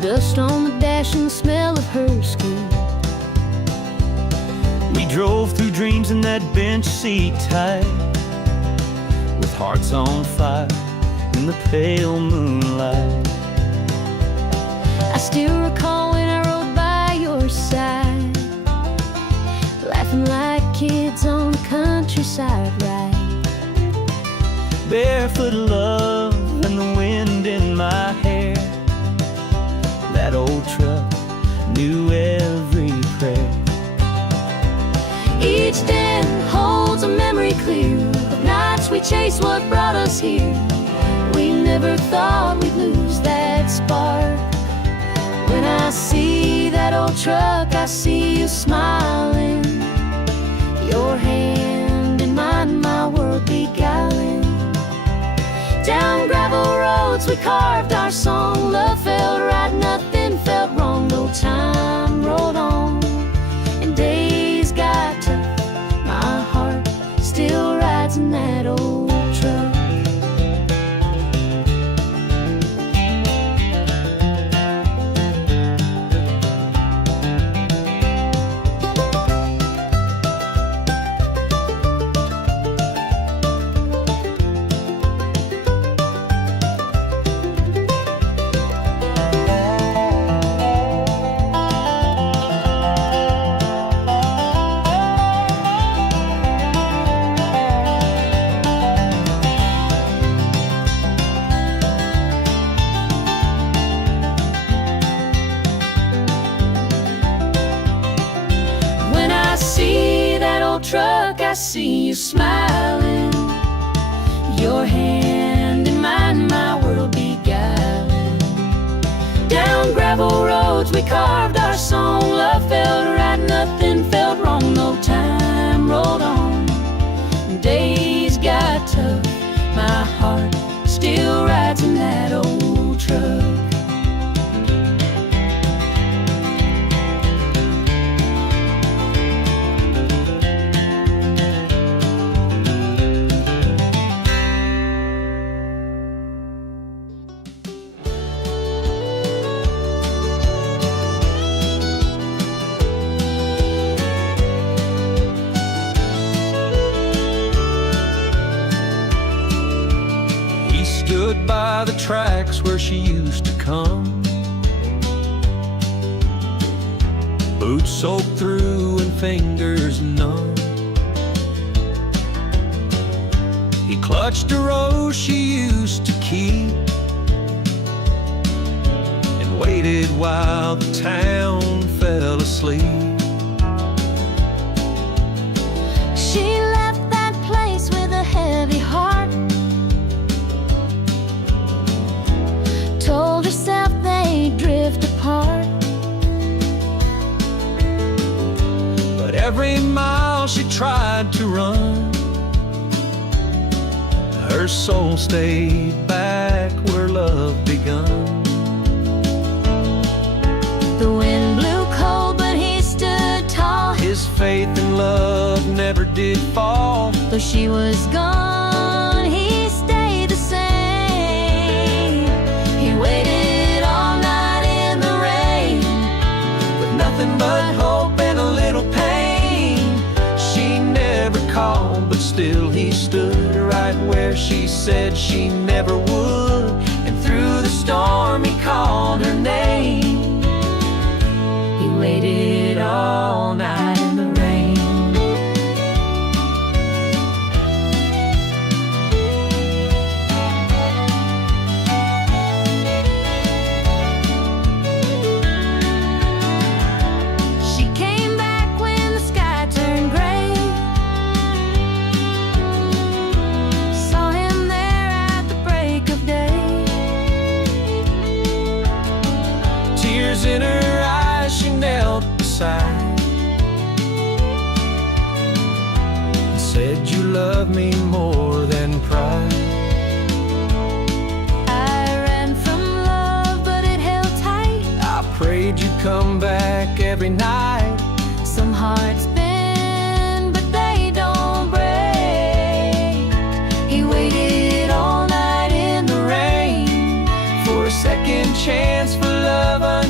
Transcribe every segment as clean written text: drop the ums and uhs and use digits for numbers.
dust on the dash and the smell of her skin. We drove through dreams in that bench seat tight, with hearts on fire in the pale moonlight. I still recall when I rode by your side, laughing like kids on the countryside ride. Barefoot love and the wind in my hair. That old truck knew every prayer. Each den holds a memory clear of nights we chased what brought us here. We never thought we'd lose that spark. When I see that old truck, I see you smiling, your hand in mine, my world beguiling. Down gravel roads we carved our song. Love felt right, nothing felt wrong. No time rolled on and days got tough. My heart still rides in that old truck. Truck, I see you smiling, your hand in mine, my world beguiling. Down gravel roads we carved our song. Love felt right, nothing felt wrong. No time rolled on and days got tough. My heart still rides in that old truck. Stood by the tracks where she used to come, boots soaked through and fingers numb. He clutched a rose she used to keep and waited while the town fell asleep. She left that place with a heavy heart, told herself they'd drift apart. But every mile she tried to run, her soul stayed back where love begun. The wind blew cold, but he stood tall. His faith in love never did fall. Though she was gone, he stayed the same. He waited all night in the rain, With nothing but hope and a little pain. She never called, but still he stood right where she said she never would. And through the storm he called her name. he waited all night in the rain. She came back when the sky turned gray, saw him there at the break of day. Tears in her eyes, she knelt beside and said, "You love me more than pride." I ran from love, but it held tight. I prayed you'd come back every night. Some hearts bend, but they don't break. He waited all night in the rain For a second chance for love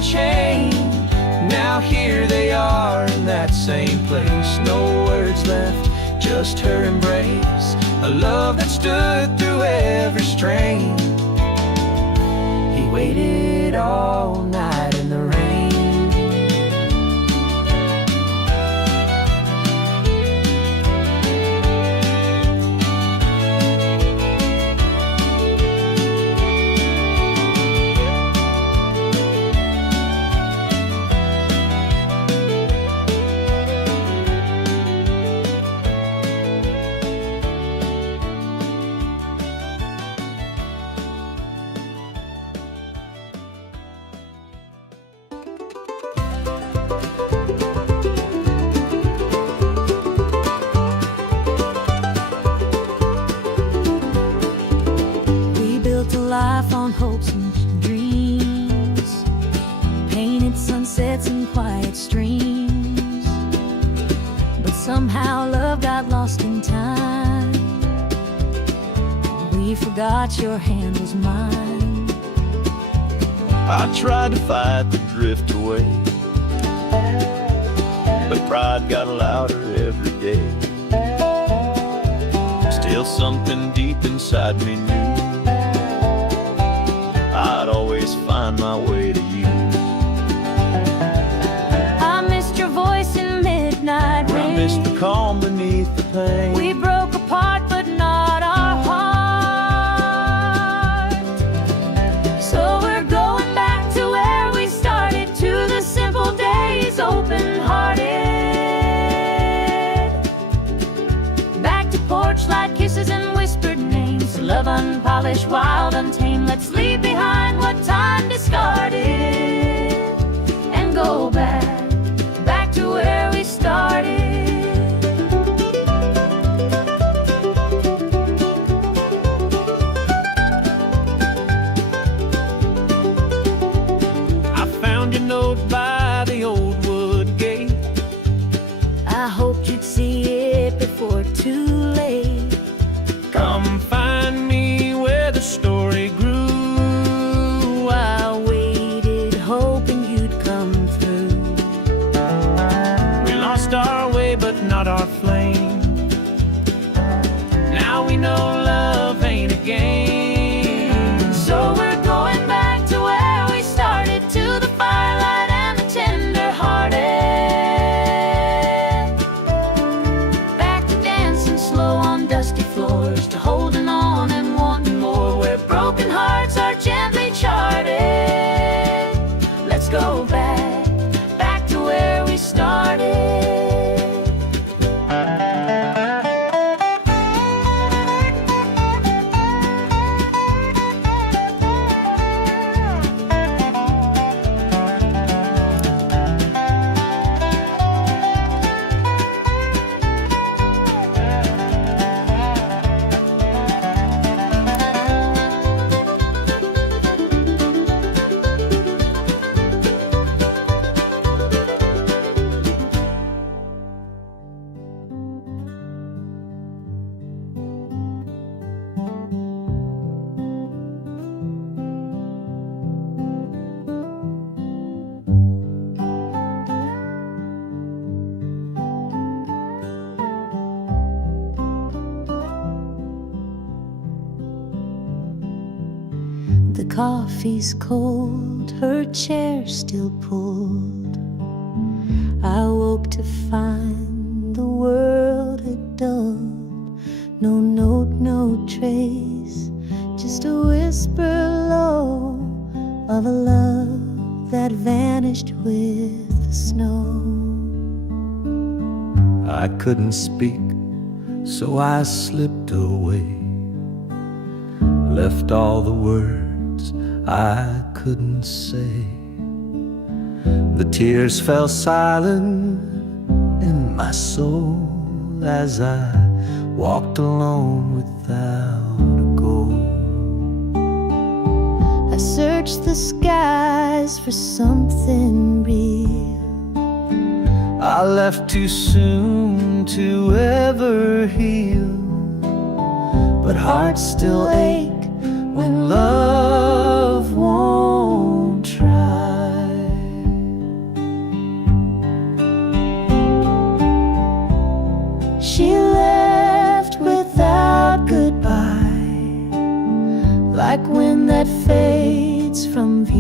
and chain. Now here they are in that same place. No words left, just her embrace. A love that stood through every strain. He waited all night in the rain. Life on hopes and dreams, painted sunsets and quiet streams. But somehow love got lost in time. We forgot your hand was mine. I tried to fight the drift away, but pride got louder every day. Still something deep inside me knew I'd always find my way to you. I missed your voice in midnight rain. I missed the calm beneath the pain. We broke apart but not our heart. So we're going back to where we started, to the simple days, open-hearted. Back to porch light kisses and whispered names. Love unpolished, wild, untamed. Let's leave behind what time discarded and go back to where we started. I found your note by the old wood gate. I hoped you'd see it before too late. Come find me where the story grew. I waited, hoping you'd come through. We lost our way, but not our flame. Now we know love ain't a game. So we're going back to where we started, to the firelight and the tender-hearted. Back to dancing slow on dusty floors, to holding on and wanting more, where broken hearts are gently charted. Let's go back to where we started. The coffee's cold, her chair still pulled. I woke to find the world had dulled. No note, no trace, just a whisper low of a love that vanished with the snow. I couldn't speak, so I slipped away, left all the words I couldn't say. The tears fell silent in my soul as I walked alone without a goal. I searched the skies for something real. I left too soon to ever heal, but hearts still ache when love won't try.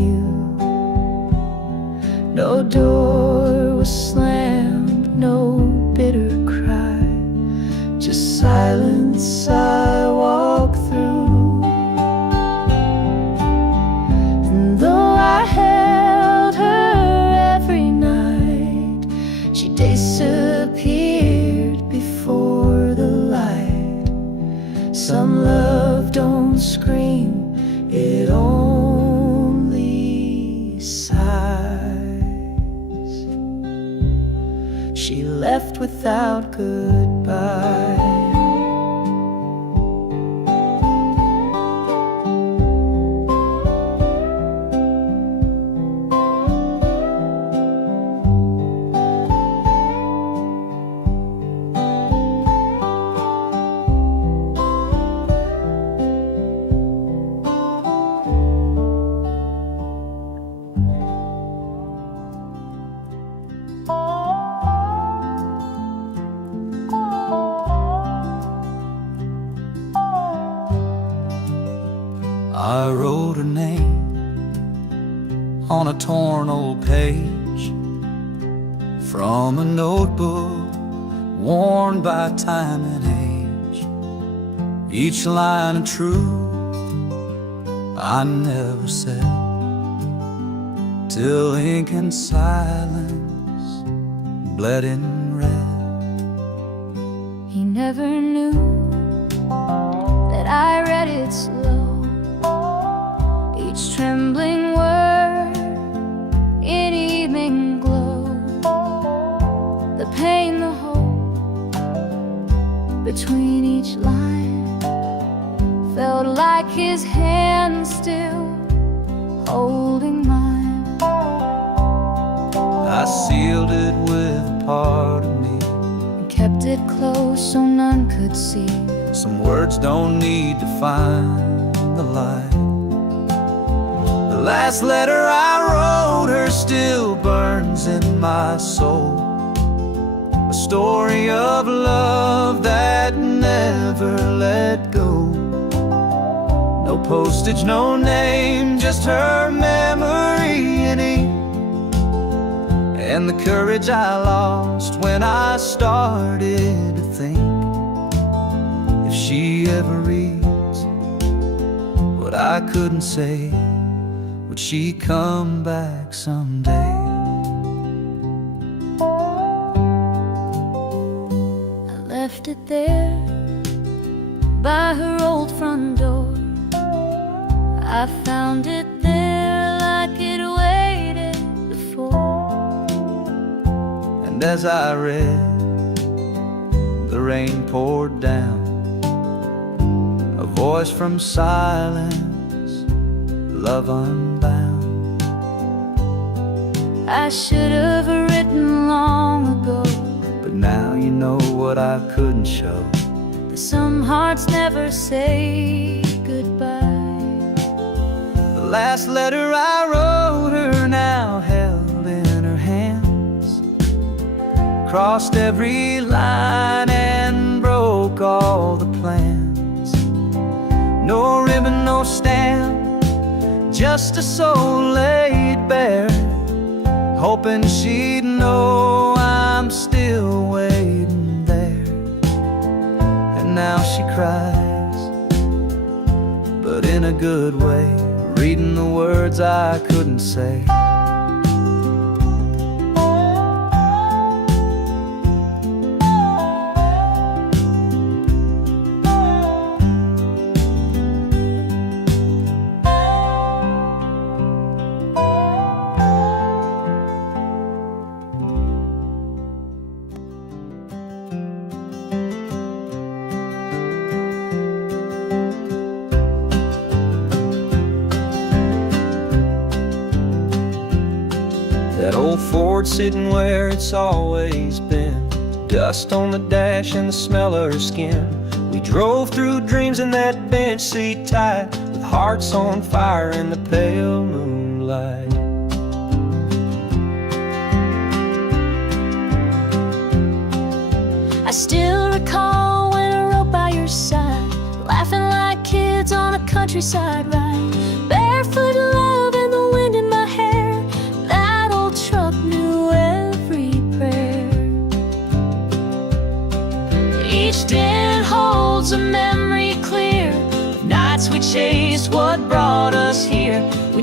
you. No door was slammed, no bitter cry, just silence I walk through. And though I held her every night, she disappeared before the light. Some love don't scream, it only sighs. She left without goodbye. I wrote her name on a torn old page from a notebook worn by time and age. Each line of truth I never said, till ink and silence bled in red. He never knew that I read it slow, each trembling word in evening glow. The pain, the hope between each line felt like his hand still holding mine. I sealed it with a part of me, And kept it close so none could see. some words don't need to find the light. The last letter I wrote her still burns in my soul, a story of love that never let go. No postage, no name, just her memory in ink, and the courage I lost when I started to think, if she ever reads what I couldn't say, would she come back someday? I left it there by her old front door. I found it there like it waited before. And as I read, the rain poured down, a voice from silence, love unbound. I should have written long ago, But now you know what I couldn't show. that some hearts never say goodbye. The last letter I wrote her now held in her hands, crossed every line and broke all the plans. No ribbon, no stamp, just a soul laid bare, hoping she'd know I'm still waiting there. And now she cries, but in a good way, reading the words I couldn't say. That old Ford sitting where it's always been, dust on the dash and the smell of her skin. We drove through dreams in that bench seat tight, with hearts on fire in the pale moonlight. I still recall when I rode by your side, laughing like kids on a countryside ride, barefoot love in the wind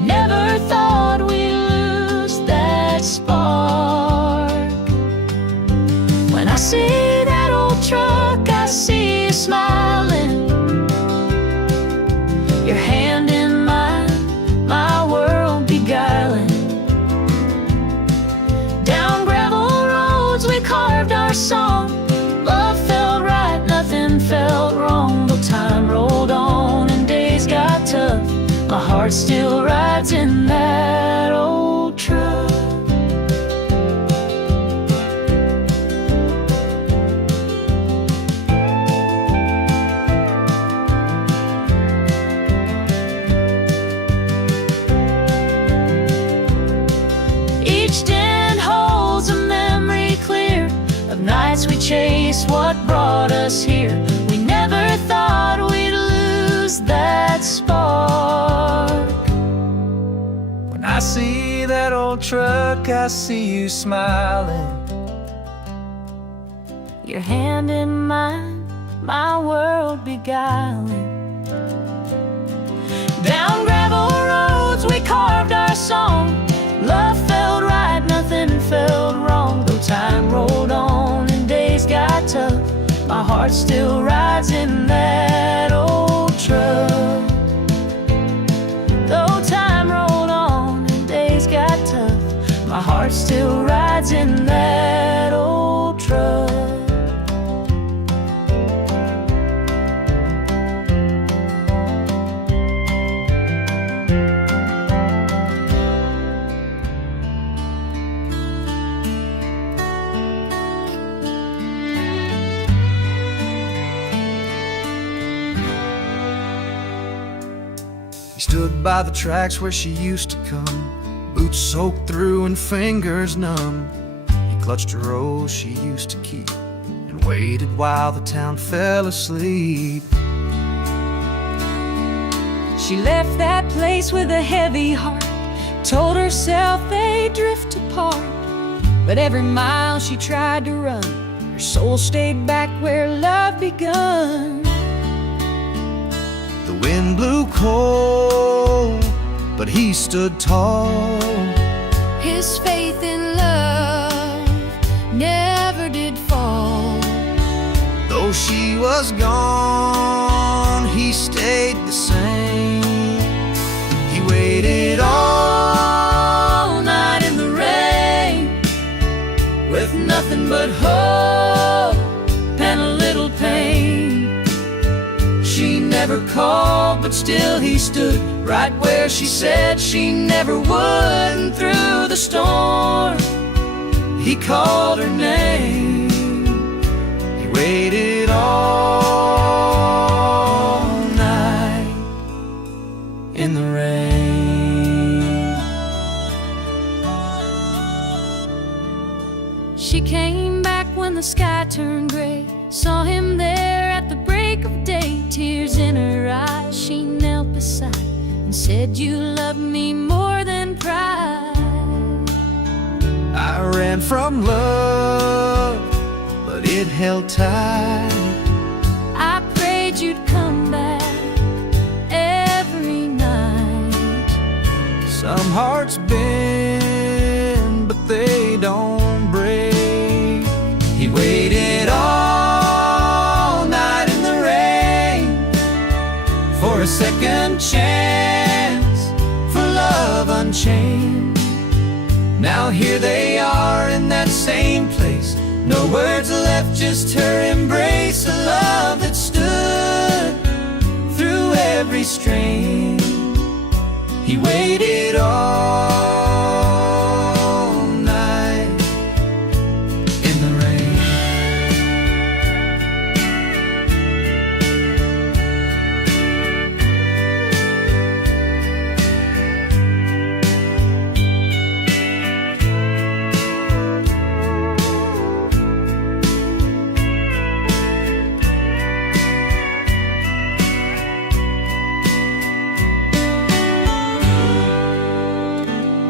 never thought we'd lose that spark. When I see that old truck, I see you smiling, your hand in mine, my world beguiling. Down gravel roads we carved our song. Love felt right, nothing felt wrong. Though time rolled on and days got tough, my heart still rides in that old truck. Each den holds a memory clear of nights we chased what brought us here. We never thought we'd lose that spark. When I see that old truck, I see you smiling, Your hand in mine, my world beguiling. Down gravel roads we carved our song. Love felt right, nothing felt wrong. Though time rolled on and days got tough, my heart still rides in that old truck. Though time rolled on and days got tough, my heart still rides in that old truck. He stood by the tracks where she used to come, boots soaked through and fingers numb. He clutched a rose she used to keep and waited while the town fell asleep. She left that place with a heavy heart, told herself they'd drift apart. But every mile she tried to run, her soul stayed back where love begun. The wind blew cold, but he stood tall. His faith in love never did fall. Though she was gone, he stayed the same. He waited all night in the rain, With nothing but hope and a little pain. she never called, but still he stood right where she said she never would. And through the storm, he called her name. He waited all night in the rain. She came back when the sky turned gray, saw him there at the break of day. Tears in her eyes, she knelt beside and said, "You love me more than pride." I ran from love, but it held tight. I prayed you'd come back every night. Some hearts bend, but they don't break. He waited all night in the rain for a second chance, for love unchained. Now here they are in that same place, no words left, just her embrace. A love that stood through every strain. He waited all night in the rain.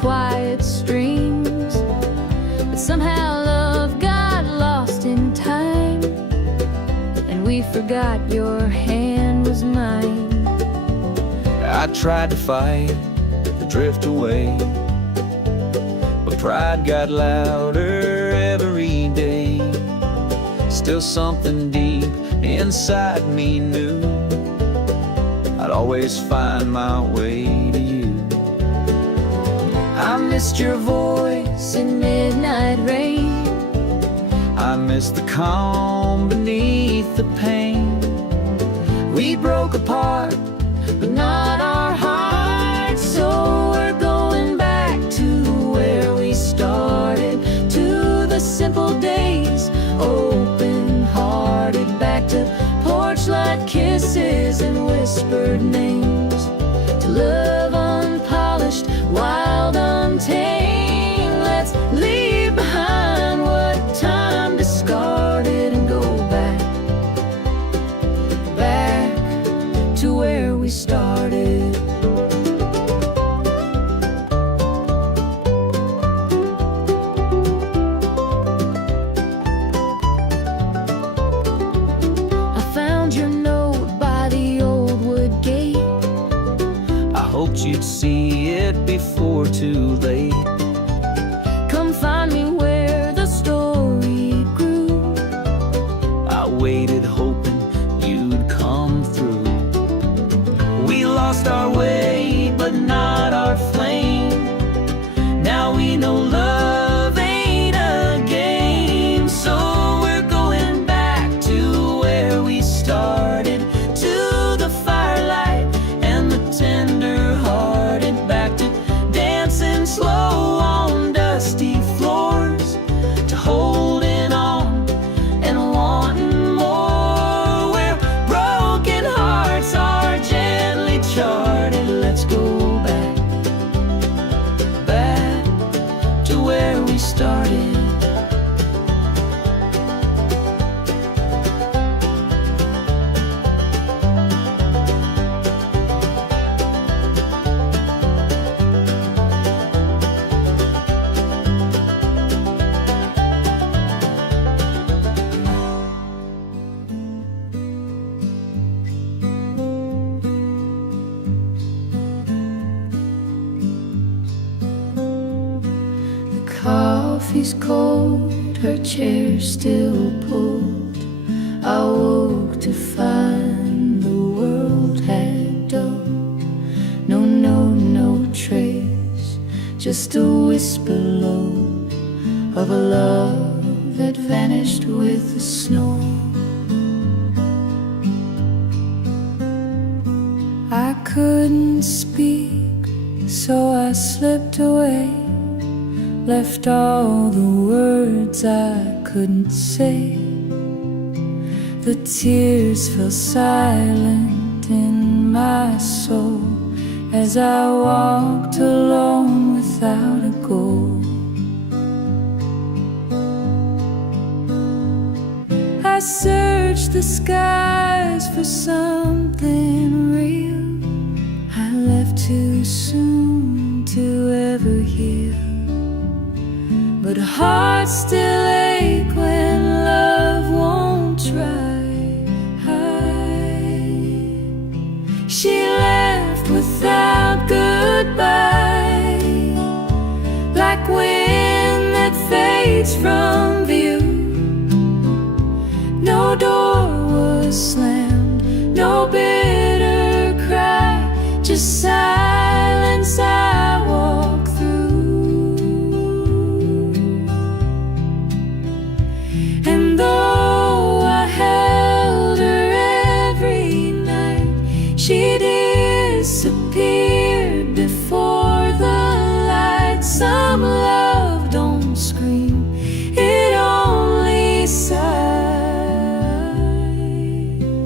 quiet streams. But somehow love got lost in time, and we forgot your hand was mine. I tried to fight, to drift away, but pride got louder every day. Still something deep inside me knew I'd always find my way to you. I missed your voice In midnight rain, I missed the calm beneath the pain. We broke apart, but not our hearts. So we're going back to where we started, to the simple days, open-hearted, back to porch light kisses and whispered names, to love unpolished, wild, untamed. Let's leave behind what time discarded and go back, back to where we started. I found your note by the old wood gate. I hoped you'd see it before too late. Come find me where the story grew. I waited hoping you'd come through. We lost our way, but not our flame. Now we know love ain't a game. So we're going back to where we started, to the firelight and the tender-hearted, back to dancing slow on dusty floors, to holding on and wanting more, where broken hearts are gently charted. Let's go back, back to where we started. Coffee's cold, her chair still pulled. I woke to find the world had dulled. No note, no trace, just a whisper low of a love that vanished with the snow. I couldn't speak, so I slipped away, left all the words I couldn't say. The tears fell silent in my soul as I walked alone without a goal. I searched the skies for something real. I left too soon to ever heal, but hearts still ache when love won't try. She left without goodbye, like wind that fades from view. No door was slammed, no bitter cry, just silence I walk through. And though I held her every night, she disappeared before the light. Some love don't scream, it only sighs.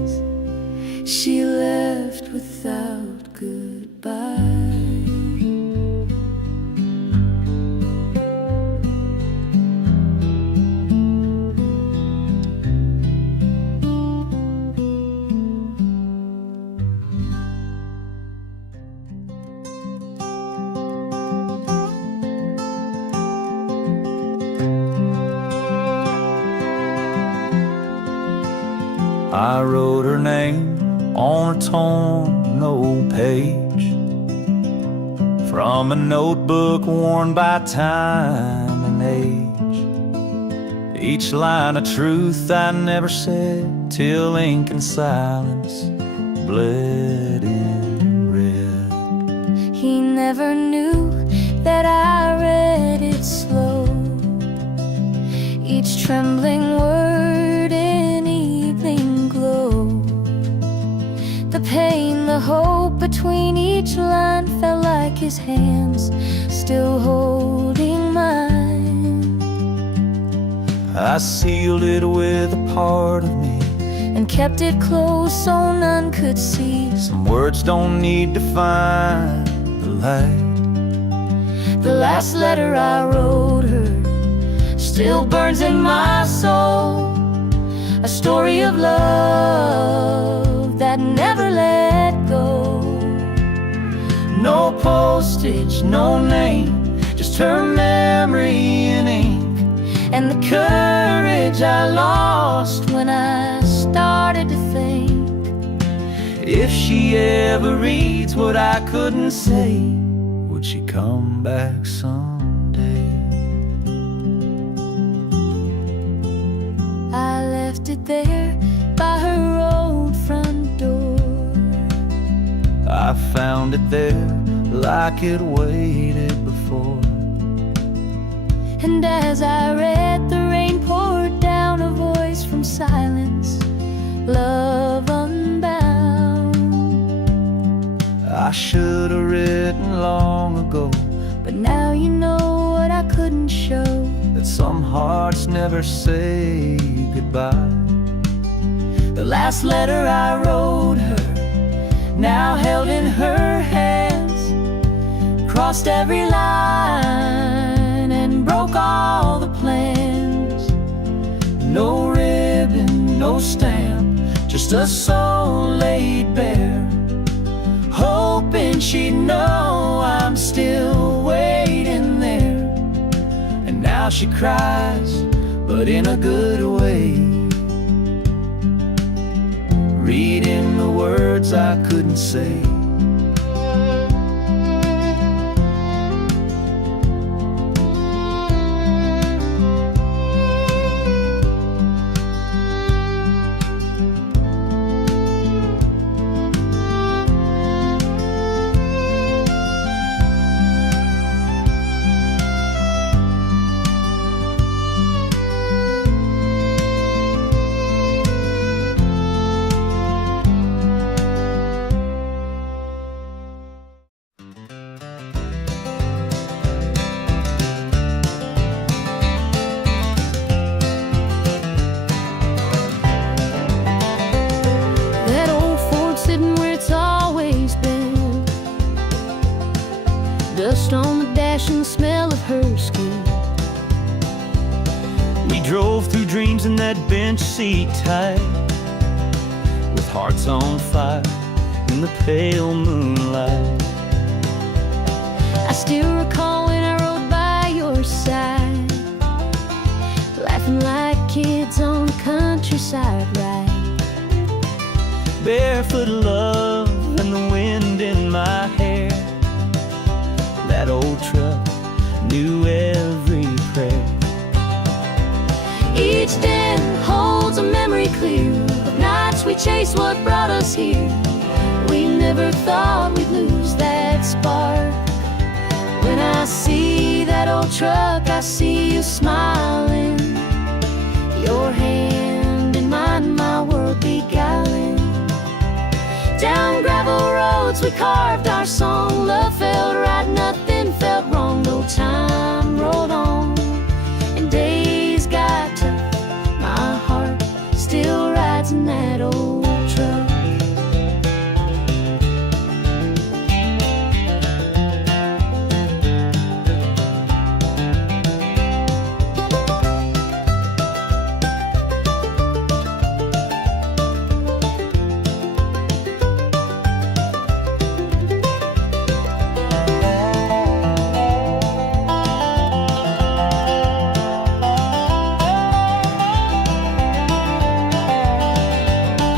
I wrote her name on a torn old page from a notebook worn by time and age. Each line a truth I never said till ink and silence bled in red. He never knew that I read it slow, each trembling word in evening glow. The pain, the hope between each line felt like his hands still holding mine. I sealed it with a part of me and kept it close so none could see. Some words don't need to find the light. The last letter I wrote her still burns in my soul, a story of love that never let go. No postage, no name, just her memory in ink, and the courage I lost when I started to think, if she ever reads what I couldn't say, would she come back someday? I left it there by her old front door. I found it there like it waited before. And as I read, the rain poured down, a voice from silence, love unbound. I should have written long ago, but now you know what I couldn't show, that some hearts never say goodbye. The last letter I wrote her, now held in her hands, crossed every line and broke all the plans. No ribbon, no stamp, just a soul laid bare, hoping she'd know I'm still waiting there. And now she cries, but in a good way, reading the words I couldn't say. Dust on the dash and the smell of her skin. We drove through dreams in that bench seat tight, with hearts on fire in the pale moonlight. I still recall when I rode by your side, laughing like kids on the countryside ride. Barefoot love and the wind in my hair. That old truck knew every prayer. Each den holds a memory clear of nights we chased what brought us here. We never thought we'd lose that spark. When I see that old truck, I see you smiling, your hand in mine, my world beguiling. Down gravel roads we carved our song. Love felt right, nothing felt wrong. No time rolled on and days got tough. My heart still rides in that old truck.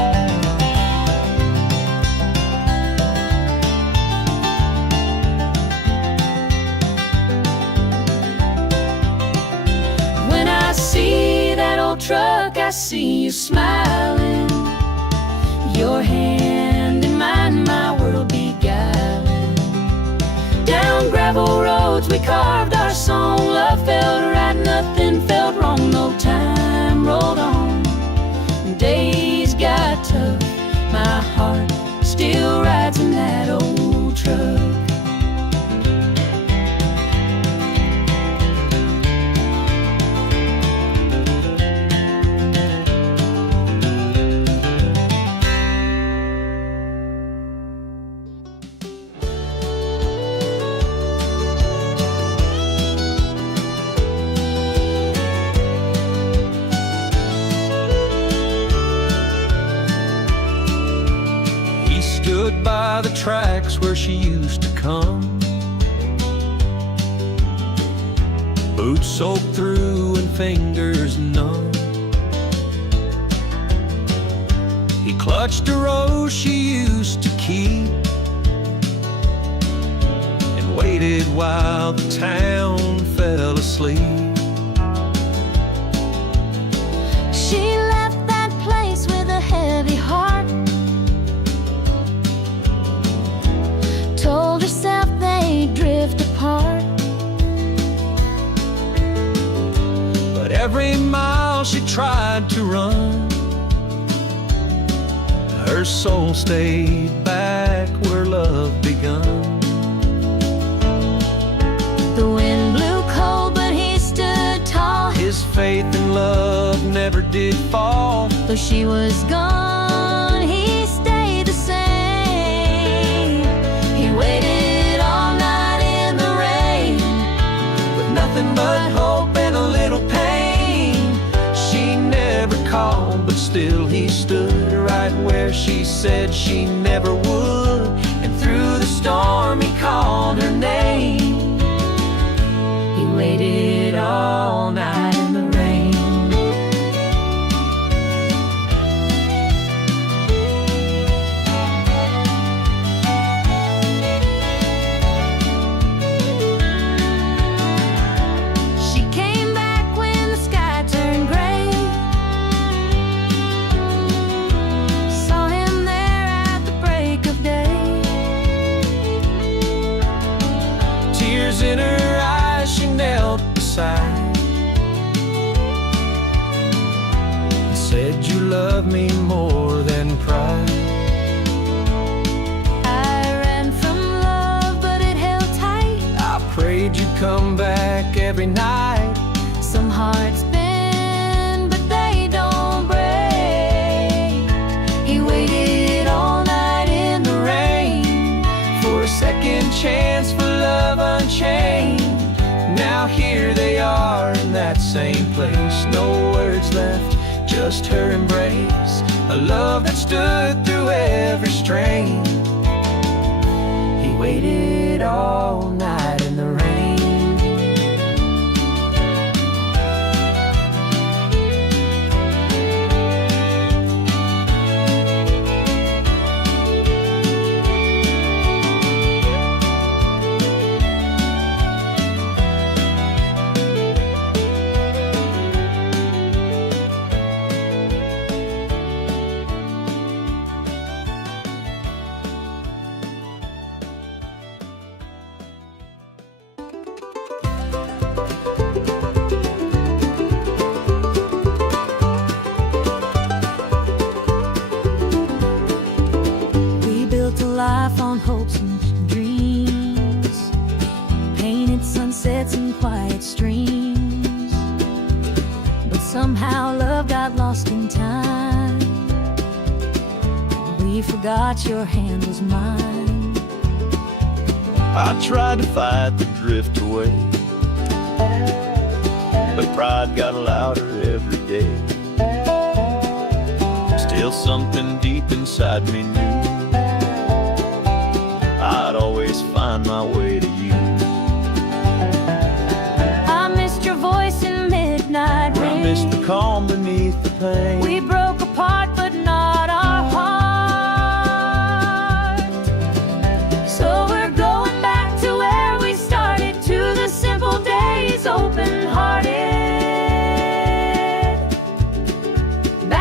see you smiling, your hand in mine, my world beguiling. Down gravel roads we carved our song, love felt right, nothing felt wrong, no time rolled on. Days got tough, my heart still rides in that old truck. Stood by the tracks where she used to come, boots soaked through and fingers numb. He clutched a rose she used to keep and waited while the town fell asleep. She left that place with a heavy heart, told herself they'd drift apart. But every mile she tried to run, her soul stayed back where love begun. The wind blew cold, but he stood tall. His faith in love never did fall. Though she was gone, he stayed the same. He waited all night in the rain, With nothing but hope and a little pain. She never called, but still he stood right where she said she never would. And through the storm he called her name. he waited all night in the rain. She came back when the sky turned gray, saw him there at the break of day. Tears in her eyes, she knelt beside and said, "You love me more than pride." I ran from love, but it held tight. I prayed you'd come back every night. Some hearts bend, but they don't break. He waited all night in the rain For a second chance for love unchained. Now here they are in that same place. No words left, just her embrace. A love that stood through every strain. He waited all night in the rain. We built a life on hopes and dreams, painted sunsets and quiet streams. But somehow love got lost in time. We forgot your hand was mine. I tried to fight the drift away, but pride got louder every day. Still something deep inside me knew I'd always find my way to you. I missed your voice in midnight I rain. missed the calm beneath the pain. We broke apart, but not our heart. So we're going back to where we started, to the simple days, open-hearted.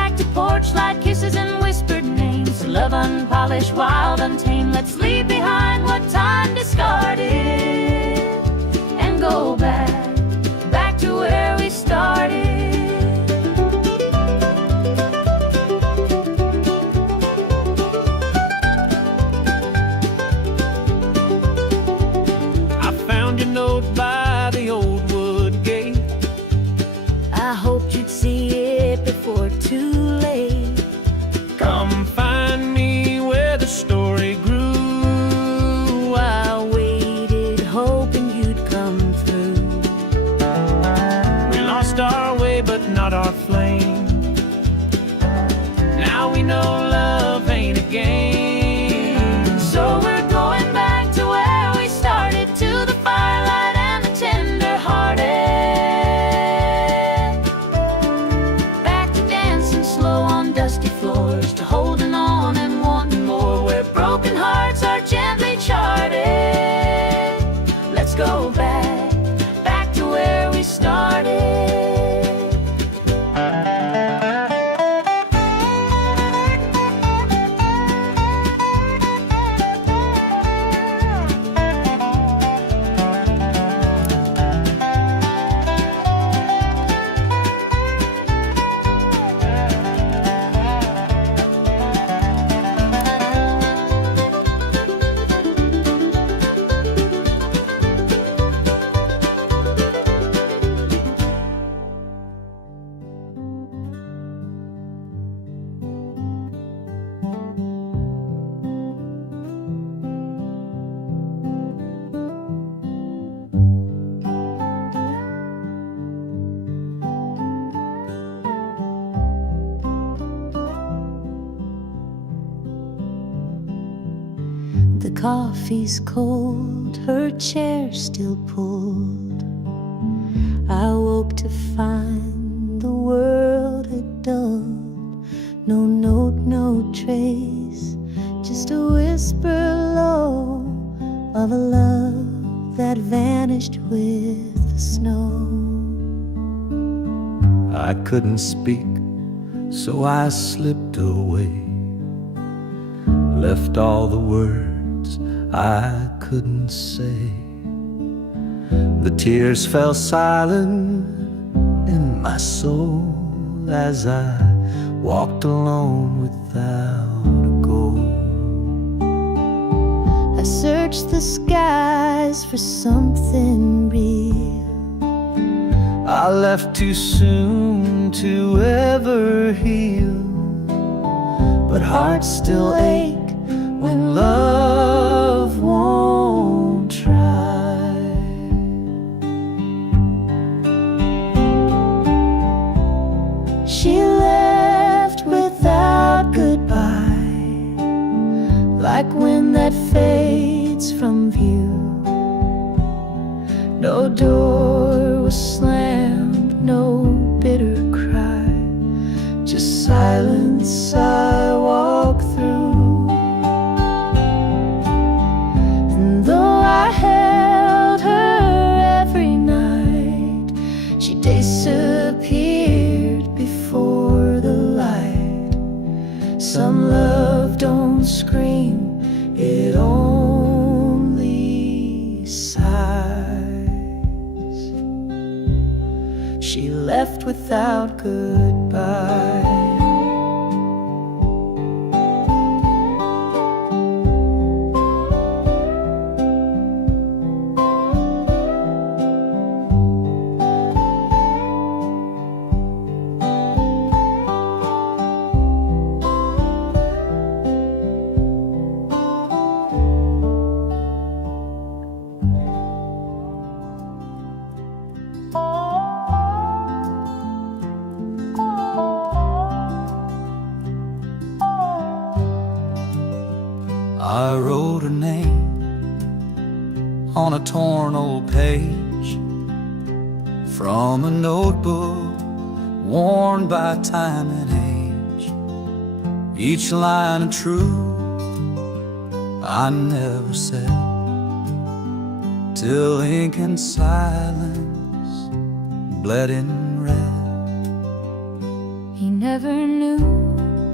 torchlight kisses and whispered names. Love unpolished, wild, untamed. Let's leave behind what time discarded and go back to where we started. I found your note by the old wood gate. I hoped you'd see it before too late. Come find me where the story grew. I waited, hoping you'd come through. We lost our way, but not our flame. Now we know love ain't a game. So we're going back to where we started, to the firelight and the tender-hearted. Back to dancing slow on dusty floors, to holding on and wanting more, where broken hearts are gently charted. Let's go back to where we started. The coffee's cold, her chair still pulled. I woke to find the world had dulled. No note, no trace, just a whisper low of a love that vanished with the snow. I couldn't speak, so I slipped away, left all the words I couldn't say. The tears fell silent in my soul as I walked alone without a goal. I searched the skies for something real. I left too soon to ever heal, but hearts still ache when love won't try. She left without goodbye, like wind that fades from view. No door was slammed, no bitter cry, just silence I walk through. And though I held her every night, she disappeared before the light. Some love don't scream, it only sighs. She left without goodbye. I wrote her name on a torn old page from a notebook worn by time and age. Each line of truth I never said, till ink and silence bled in red. He never knew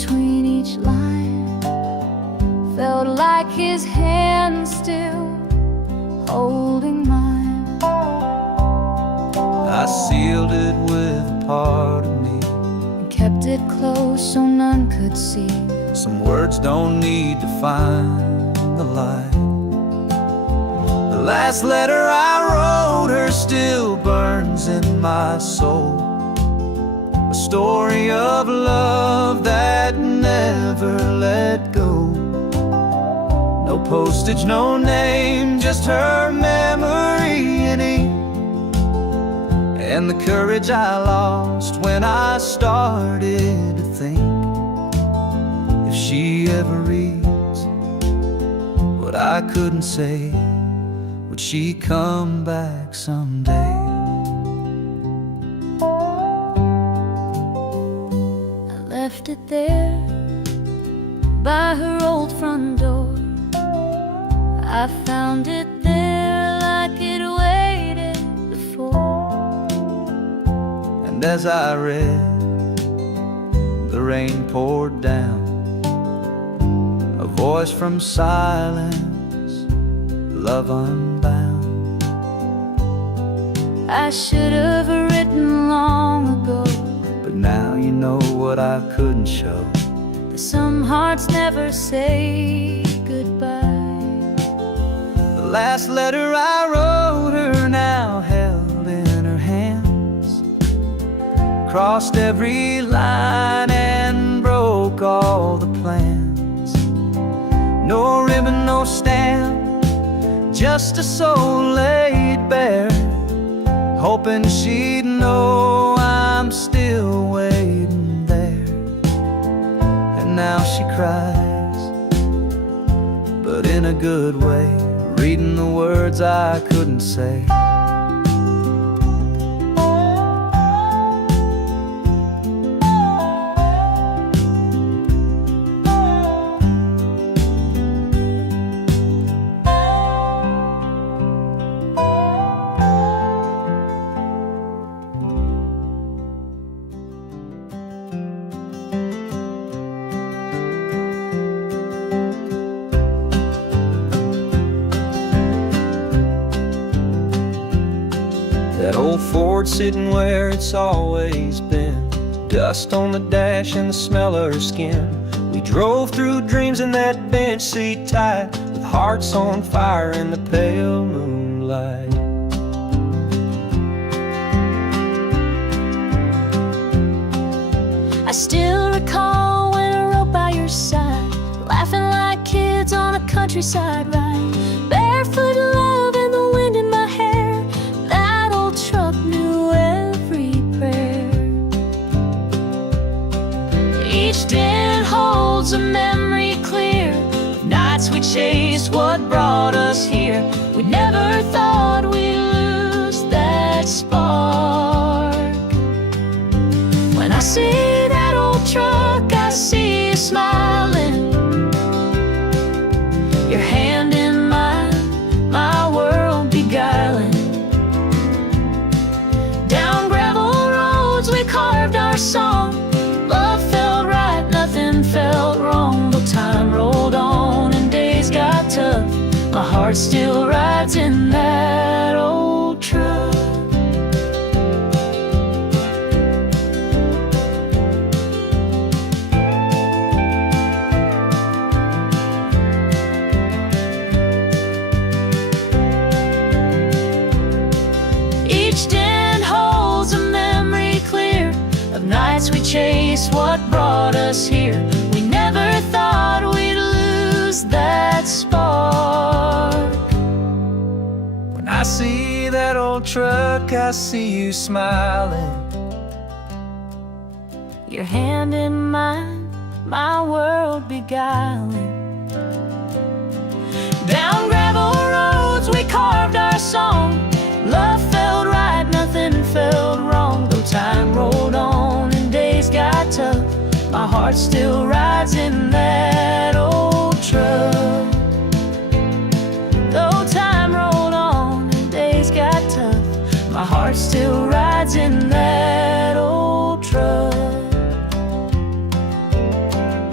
between each line. Felt like his hand still holding mine. I sealed it with a part of me And kept it close so none could see. Some words don't need to find the light. The last letter I wrote her still burns in my soul. A story of love that never let go. No postage, no name, just her memory in ink. And the courage I lost when I started to think, if she ever reads what I couldn't say, would she come back someday? I left it there by her old front door. I found it there like it waited before. And as I read, the rain poured down, a voice from silence, love unbound. I should have written long ago, But now you know what I couldn't show. that some hearts never say goodbye. The last letter I wrote her now held in her hands, crossed every line and broke all the plans. No ribbon, no stamp, just a soul laid bare, hoping she'd know I'm still waiting there. And now she cries, but in a good way, reading the words I couldn't say. That old Ford sitting where it's always been, dust on the dash and the smell of her skin. We drove through dreams in that bench seat tight, with hearts on fire in the pale moonlight. I still recall when I rode by your side, laughing like kids on a countryside ride. Barefoot love and the wind in my hair, that old truck knew every prayer. Each dent holds a memory clear, nights we chased what brought us here. We never thought we'd lose that spark. When I see that old truck, I see you smiling, your hand in mine, my world beguiling. Down gravel roads we carved our song, love felt right, nothing felt wrong. But time rolled on and days got tough, my heart still rides in that old truck. Each dent holds a memory clear of nights we chased what brought us here. We never thought we'd lose that spark. When I see that old truck, I see you smiling, Your hand in mine, my world beguiling. Down gravel roads we carved our song, love felt right, nothing felt wrong. Though time rolled on and days got tough, my heart still rides in that old truck. Though time rolled on and days got tough, my heart still rides in that old truck.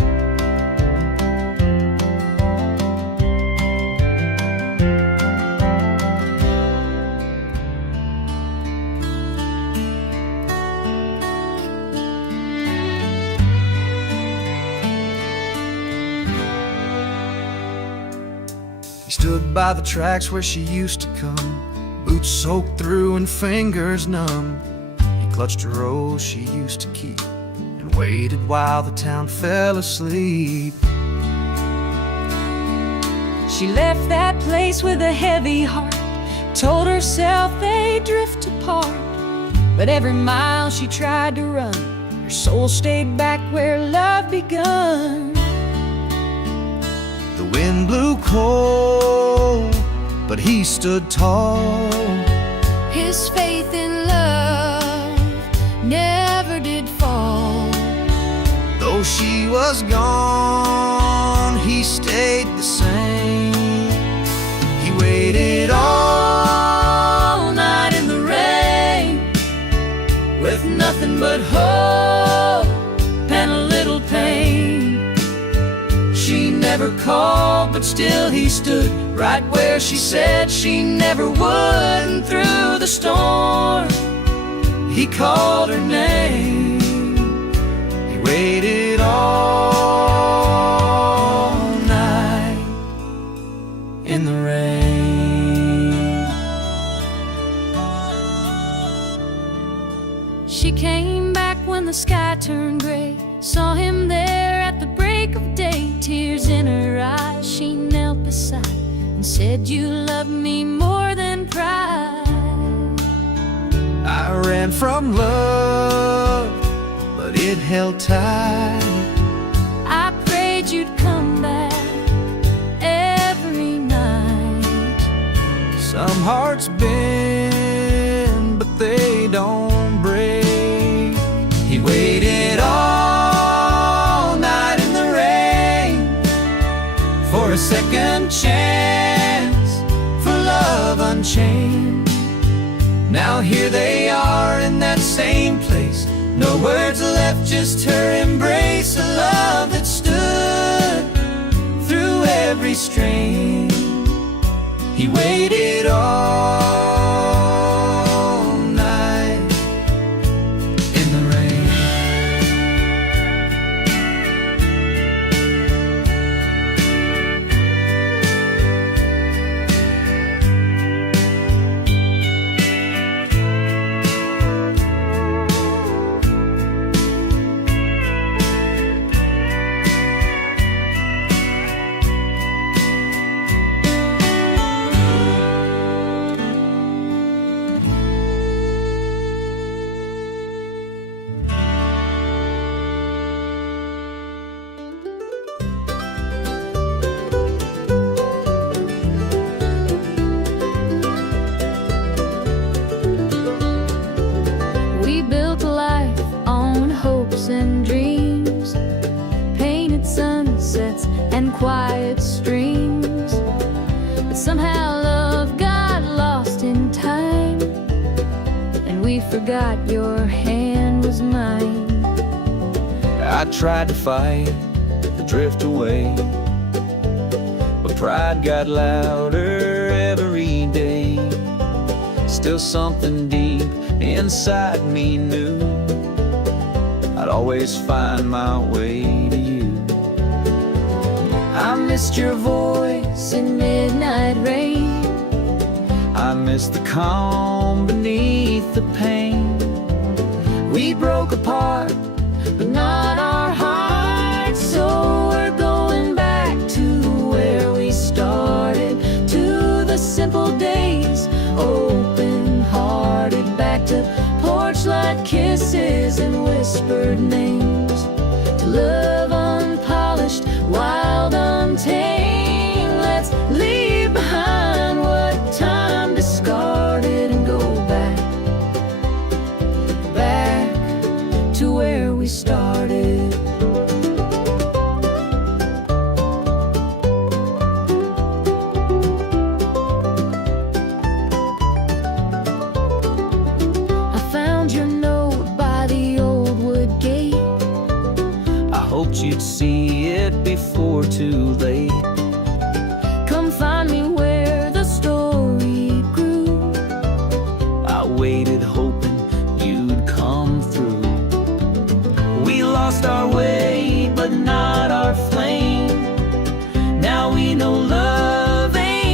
He stood by the tracks where she used to come, boots soaked through and fingers numb. He clutched a rose she used to keep and waited while the town fell asleep. She left that place with a heavy heart, told herself they'd drift apart. But every mile she tried to run, her soul stayed back where love begun. The wind blew cold, but he stood tall. His faith in love never did fall. Though she was gone, he stayed the same. He waited all night in the rain, With nothing but hope and a little pain. she never called, but still he stood right where she said she never would. And through the storm, he called her name. He waited all night in the rain. She came back when the sky turned gray, saw him there at the break of day. Tears in her eyes, she knelt beside and said, "You love me more than pride." I ran from love, but it held tight. I prayed you'd come back every night. Some hearts bend, but they don't break. He waited all night in the rain for a second chance, for love unchained. Now here they are in that same place, no words left, just her embrace. A love that stood through every strain. He waited all night in the rain. We built a life on hopes and dreams, painted sunsets and quiet streams. But somehow love got lost in time, and we forgot your hand was mine. I tried to fight the drift away, but pride got louder every day. Still something deep inside me knew I'd always find my way to you. I missed your voice in midnight rain. I missed the calm beneath the pain. We broke apart, but not our hearts. So we're going back to where we started, to the simple days, open-hearted, back to porch light kisses and whispered names, to love unpolished, wild, untamed. Let's leave behind what time discarded and go back to where we started. I found your note by the old wood gate. I hoped you'd see it before too late. Come find me where the story grew. I waited hoping you'd come through. We lost our way, but not our flame. Now we know love ain't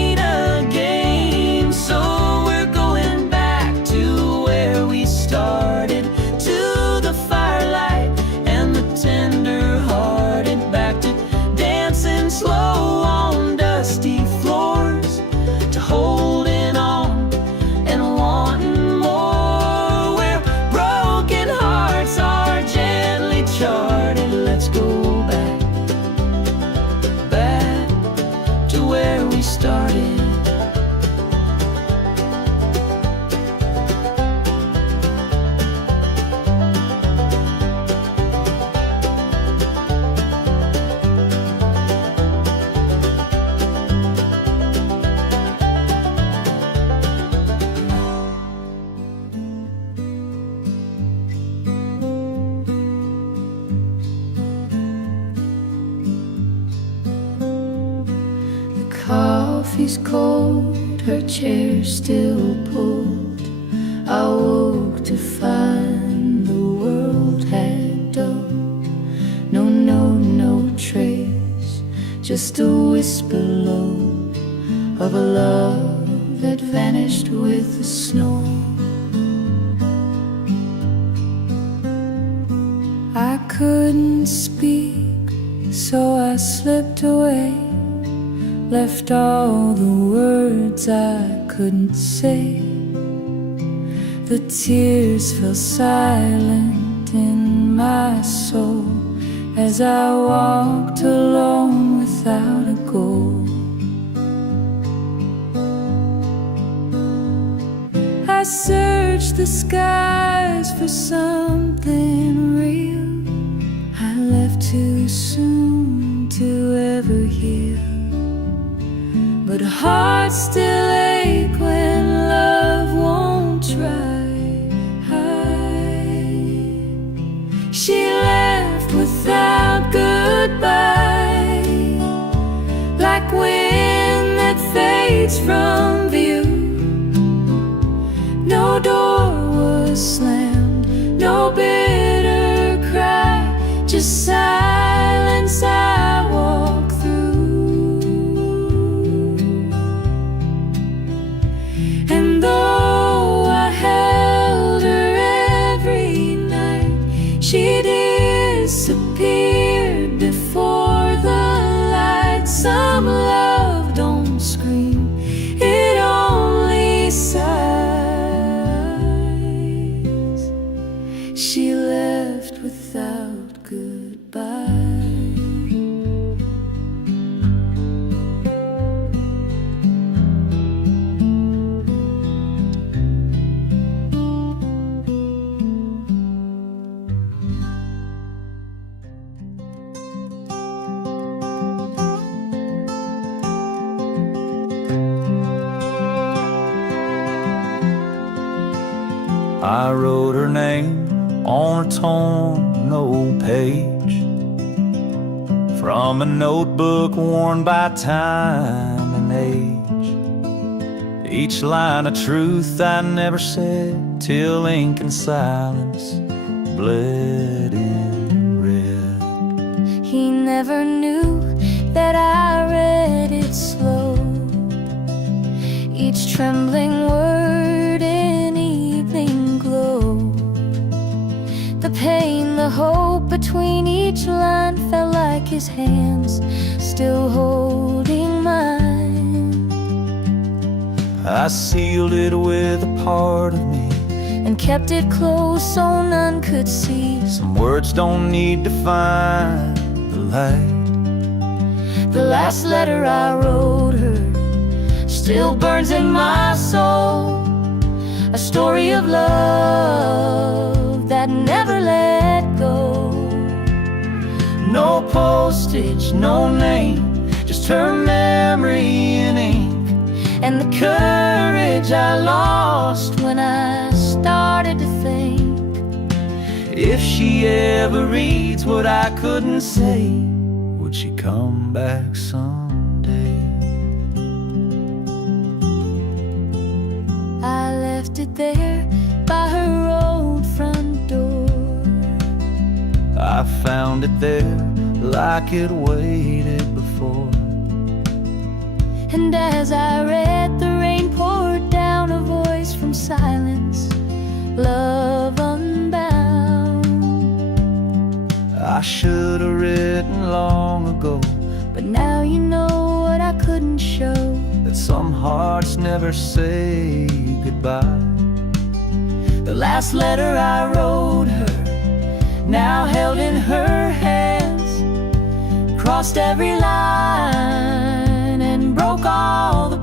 started. Coffee's cold, her chair still pulled. I woke to find the world had dulled. No trace, just a whisper low of a love that vanished with the snow. I couldn't speak, so I slipped away, left all the words I couldn't say. The tears fell silent in my soul as I walked alone without a goal. I searched the skies for something real. I left too soon to ever heal, but hearts still ache when love won't try. She left without goodbye, like wind that fades from view. No door was slammed, no bitter cry, just silence I walk through. And though I held her every night, she disappeared before the light. Some love don't scream, it only sighs. She left without goodbye. I wrote her name on a torn old page from a notebook worn by time and age. Each line a truth I never said, till ink and silence bled in red. He never knew that I read it slow, each trembling word in evening glow. The pain, the hope between each line felt like his hands still holding mine. I sealed it with a part of me and kept it close so none could see. Some words don't need to find the light. The last letter I wrote her still burns in my soul, a story of love that never let go. No postage, no name, just her memory in ink, and the courage I lost when I started to think. If she ever reads what I couldn't say, would she come back someday? I left it there by her old front door. I found it there like it waited before. And as I read, the rain poured down, a voice from silence, love unbound. I should have written long ago, but now you know what I couldn't show, that some hearts never say goodbye. the last letter I wrote her, now held in her hands, crossed every line and broke all the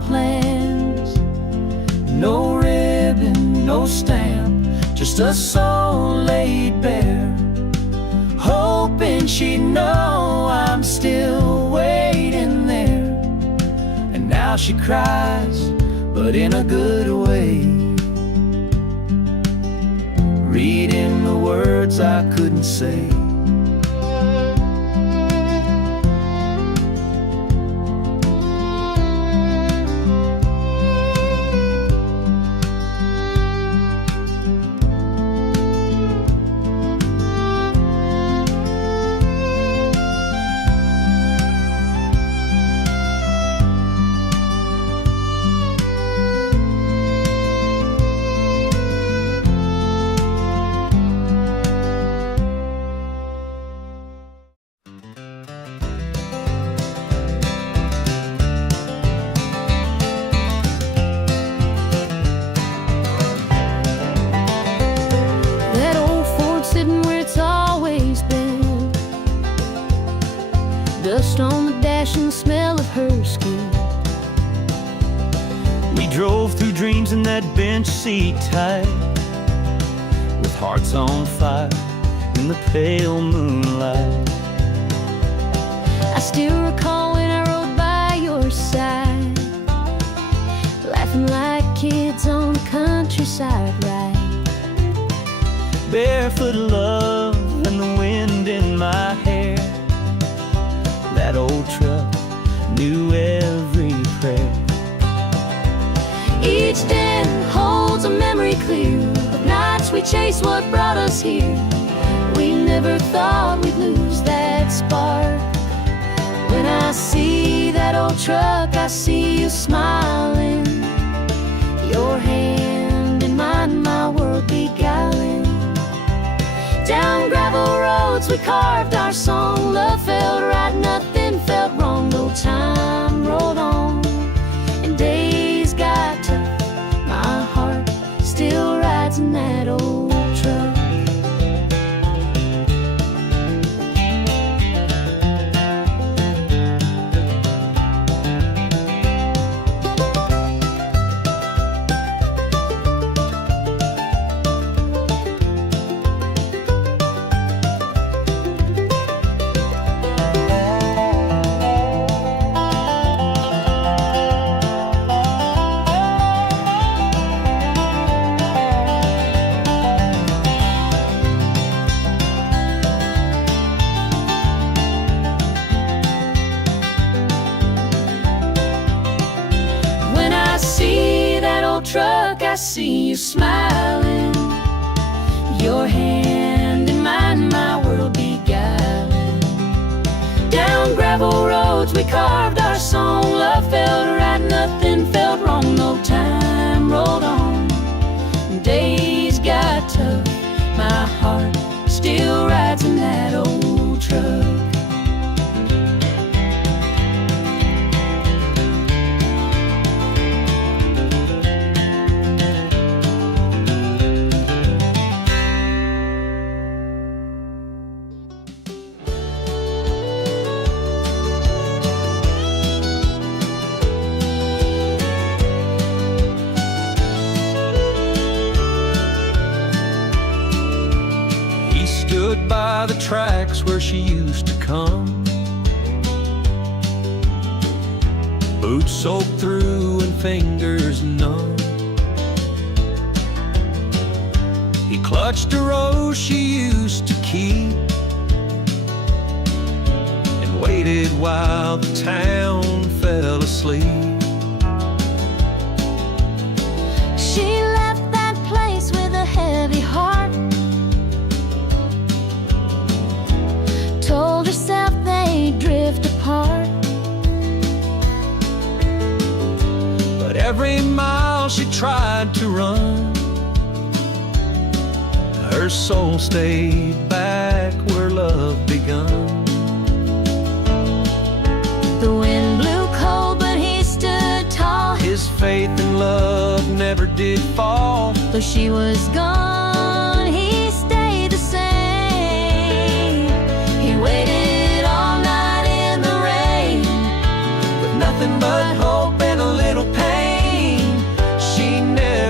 No ribbon, no stamp, just a soul laid bare, hoping she'd know I'm still waiting there. And now she cries, but in a good way, reading the words I couldn't say. That old Ford sitting where it's always been, dust on the dash and the smell of her skin. We drove through dreams in that bench seat tight, with hearts on fire in the pale moonlight. I still recall when I rode by your side, laughing like kids on the countryside ride. Barefoot love and the wind in my hair. That old truck knew every prayer. Each day holds a memory clear of nights we chased what brought us here. We never thought we'd lose that spark. When I see that old truck, I see you smiling, your hand in mine, my world beguiling. Down gravel roads we carved our song. Love felt right, nothing felt wrong. No time rolled on and days got tough. My heart still rides in that old truck. Truck, I see you smiling, your hand in mine, my world beguiling. Down gravel roads we carved our song. Love felt right, nothing felt wrong. No time rolled on, days got tough. My heart still rides in that old truck. Stood by the tracks where she used to come, boots soaked through and fingers numb. He clutched a rose she used to keep and waited while the town fell asleep. She left that place with a heavy heart, told herself they'd drift apart. But every mile she tried to run, her soul stayed back where love begun. The wind blew cold, but he stood tall. His faith in love never did fall. Though she was gone, he stayed the same. He waited all night in the rain, with nothing but hope and a little pain. She never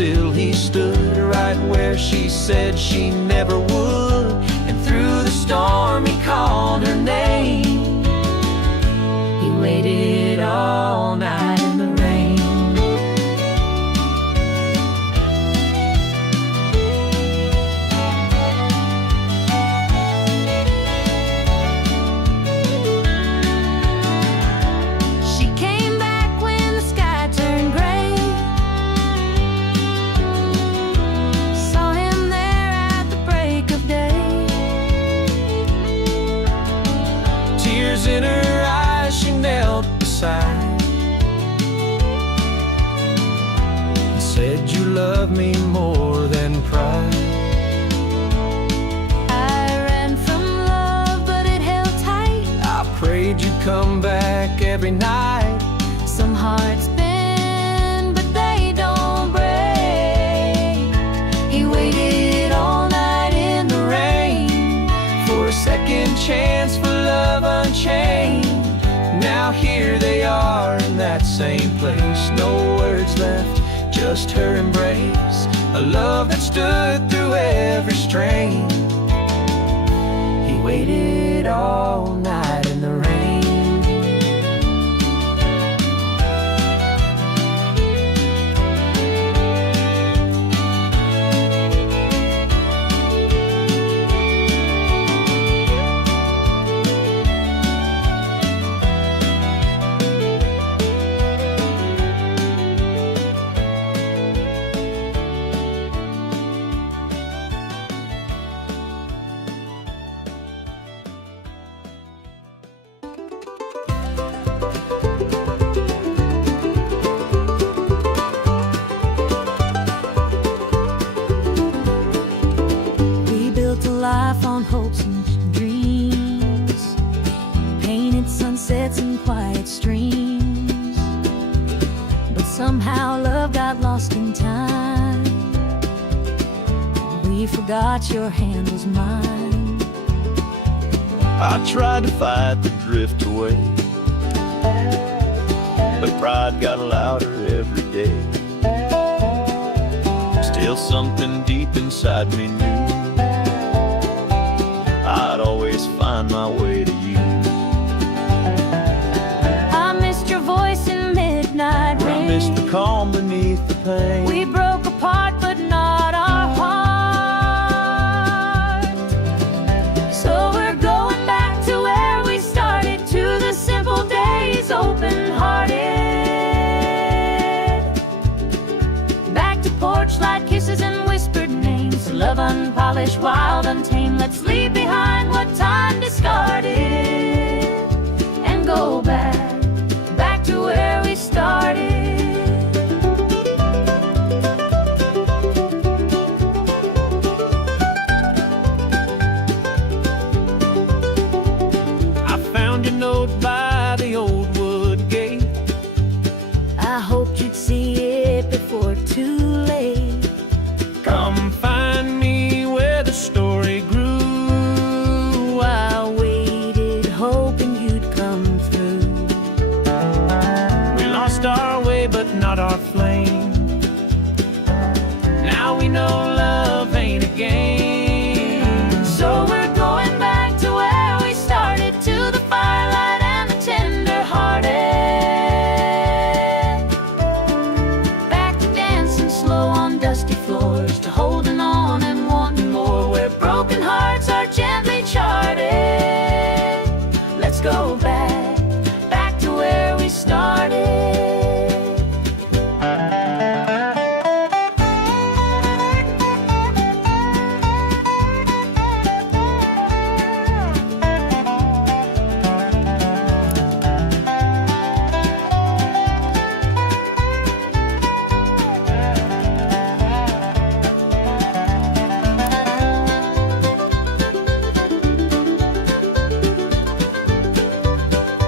still he stood right where she said she never would. And through the storm he called her name. He waited all night in the rain. She came back when the sky turned gray. Saw him there at the break of day. Tears in her eyes, she knelt beside and said, "You love me more than pride." I ran from love, but it held tight. I prayed you'd come back every night. Some hearts bend, but they don't break. He waited all night in the rain For a second chance for love unchained. Now here they are in that same place. No words left, just her embrace. A love that stood through every strain. He waited all night in the rain. Life on hopes and dreams, painted sunsets and quiet streams. But somehow love got lost in time. We forgot your hand was mine. I tried to fight the drift away, but pride got louder every day. Still something deep inside me knew I'd always find my way to you. I missed your voice in midnight rain. I missed the calm beneath the pain. We broke apart, but not our heart. So we're going back to where we started, to the simple days, open-hearted. Back to porch light kisses and whispered names. Love unpolished, wild, untamed. Let's leave behind what time discarded and go back to where we started. I found your note by the old wood gate. I hoped you'd see it before too late. Come find me where the story grew. I waited, hoping you'd come through. We lost our way, but not our flame. Now we know love ain't a game. So we're going back to where we started, to the firelight and the tender-hearted. Back to dancing slow on dusty floors, to holding on and wanting more, where broken hearts are gently charted. Let's go back to where we started.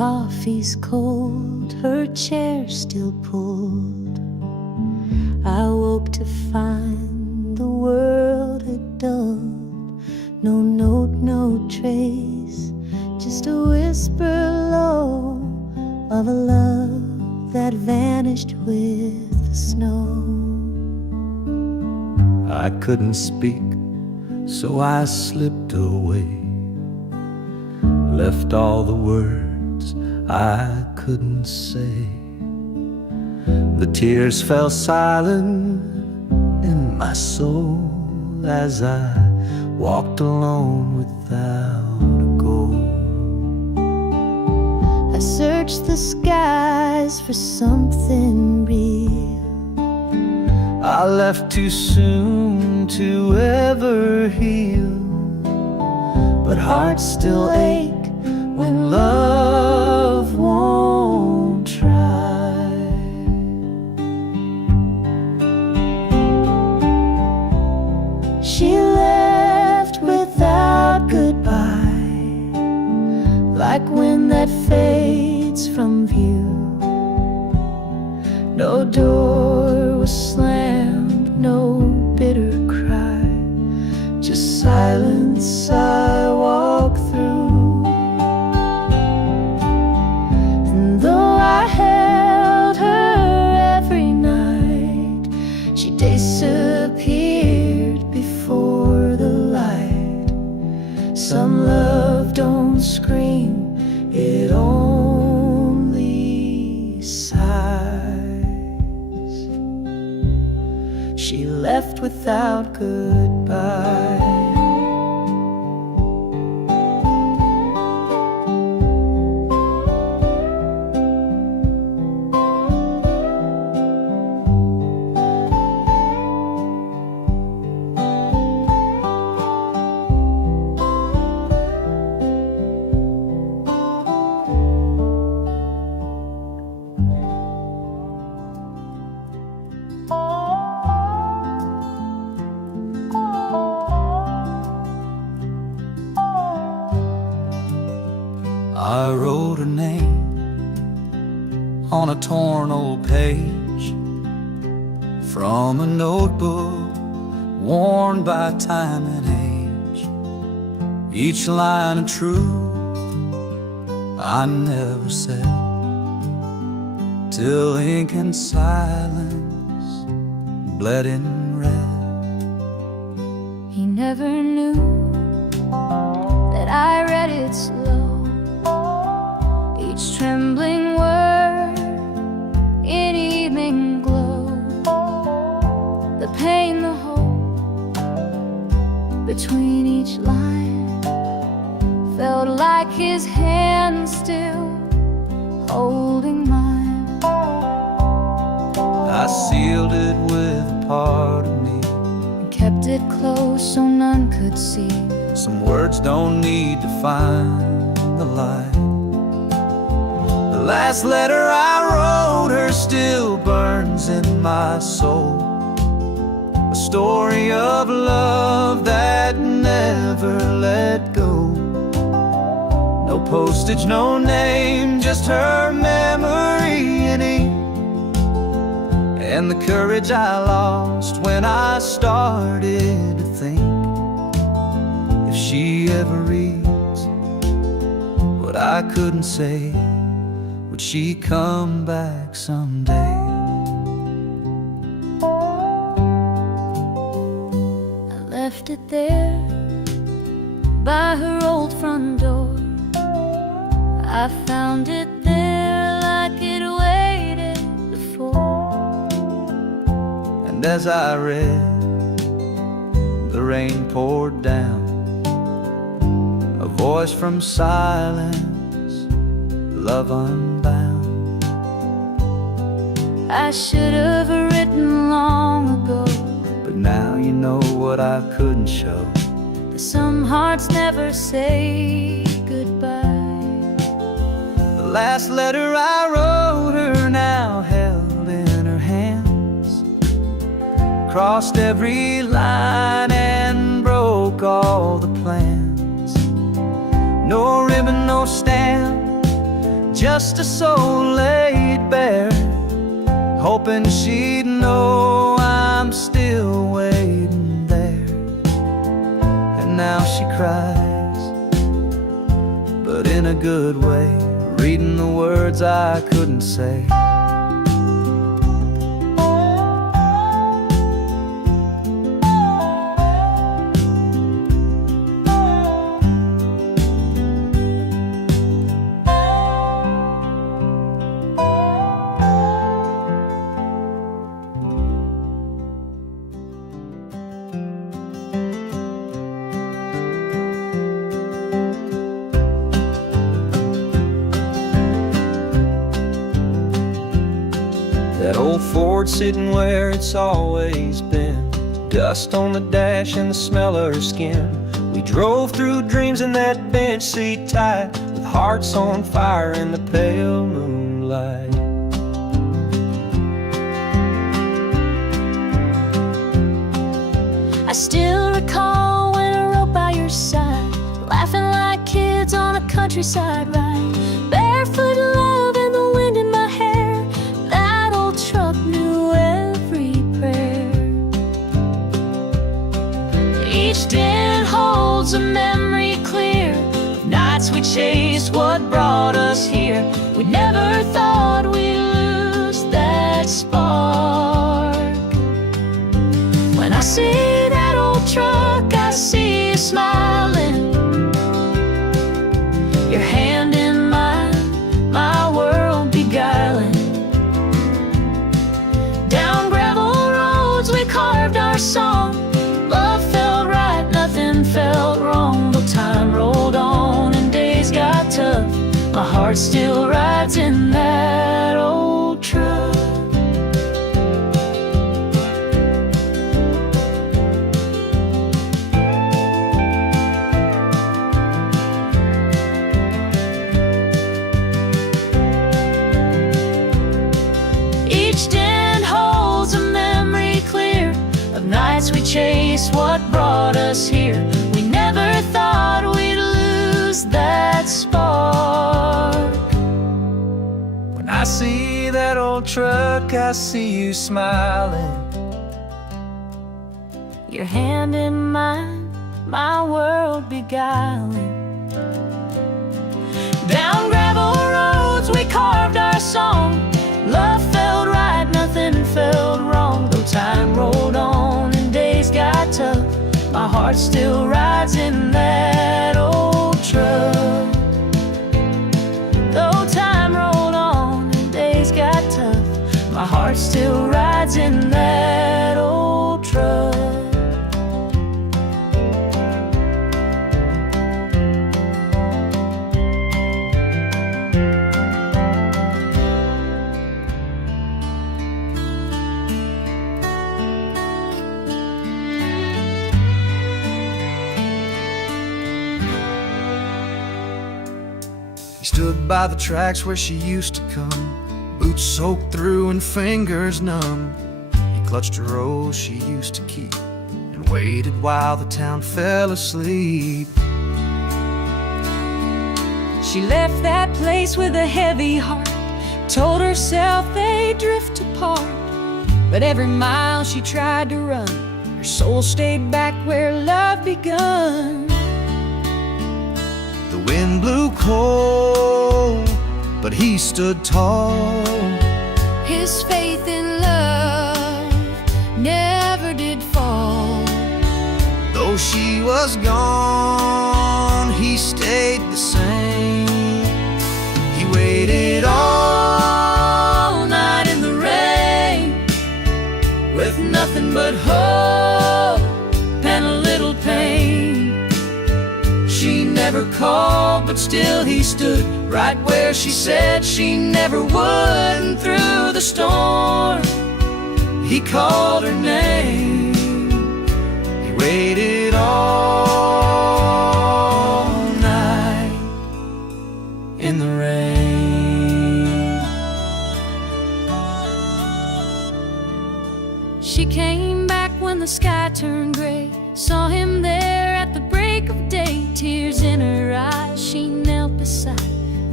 coffee's cold, her chair still pulled. I woke to find the world had dulled. No note, no trace, just a whisper low of a love that vanished with the snow. I couldn't speak, so I slipped away, left all the words I couldn't say. The tears fell silent in my soul as I walked alone without a goal. I searched the skies for something real. I left too soon to ever heal, but hearts still ache when love won't try. She left without goodbye, like wind that fades from view. No door was slammed, no bitter cry, just silence I walk through. And though I held her every night, she disappeared before the light. Some love don't scream, it only sighs. She left without goodbye. I wrote her name on a torn old page from a notebook worn by time and age. Each line of truth I never said, till ink and silence bled in red. He never knew that I read it slow, each trembling word in evening glow. The pain, the hope between each line felt like his hand still holding mine. I sealed it with a part of me, And kept it close so none could see. some words don't need to find the light. The last letter I wrote her still burns in my soul, a story of love that never let go. No postage, no name, just her memory in ink, and the courage I lost when I started to think, if she ever reads what I couldn't say, would she come back someday? I left it there by her old front door. I found it there like it waited before. And as I read, the rain poured down, a voice from silence, love unbound. I should have written long ago, But now you know what I couldn't show. that some hearts never say goodbye. The last letter I wrote her now held in her hands, crossed every line and broke all the plans. No ribbon, no stamp, just a soul laid bare, hoping she'd know I'm still waiting there. And now she cries, but in a good way, reading the words I couldn't say. That old Ford sitting where it's always been, dust on the dash and the smell of her skin. We drove through dreams in that bench seat tight, with hearts on fire in the pale moonlight. I still recall when I rode by your side, laughing like kids on a countryside ride, barefoot love and the wind in my hair. That old truck knew every prayer. Each dent holds a memory clear of nights we chased what brought us here. We never thought we'd lose that spark. When I see that old truck, I see you smiling, your hand in mine, my world beguiling. Down gravel roads we carved our song. Love felt right, nothing felt wrong. Though time rolled on and days got tough, my heart still rides in that old truck. Each dent holds a memory clear of nights we chased what brought us here. We never thought we'd lose that spark. When I see that old truck, I see you smiling, Your hand in mine, my world beguiling. Down gravel roads we carved our song. Love felt right, nothing felt wrong. Though time rolled on and days got tough, my heart still rides in that old truck. Though time rolled on and days got tough, my heart still rides in that old truck. He stood by the tracks where she used to come, boots soaked through and fingers numb. He clutched a rose she used to keep and waited while the town fell asleep. She left that place with a heavy heart, told herself they'd drift apart. But every mile she tried to run, her soul stayed back where love begun. The wind blew cold, but he stood tall. His faith in love never did fall. Though she was gone, he stayed the same. He waited all night in the rain, With nothing but hope and a little pain. She never called, but still he stood right where she said she never would. And through the storm, he called her name. he waited all Night in the rain. She came back when the sky turned gray, saw him there at the break of day. Tears in her eyes, she knelt beside and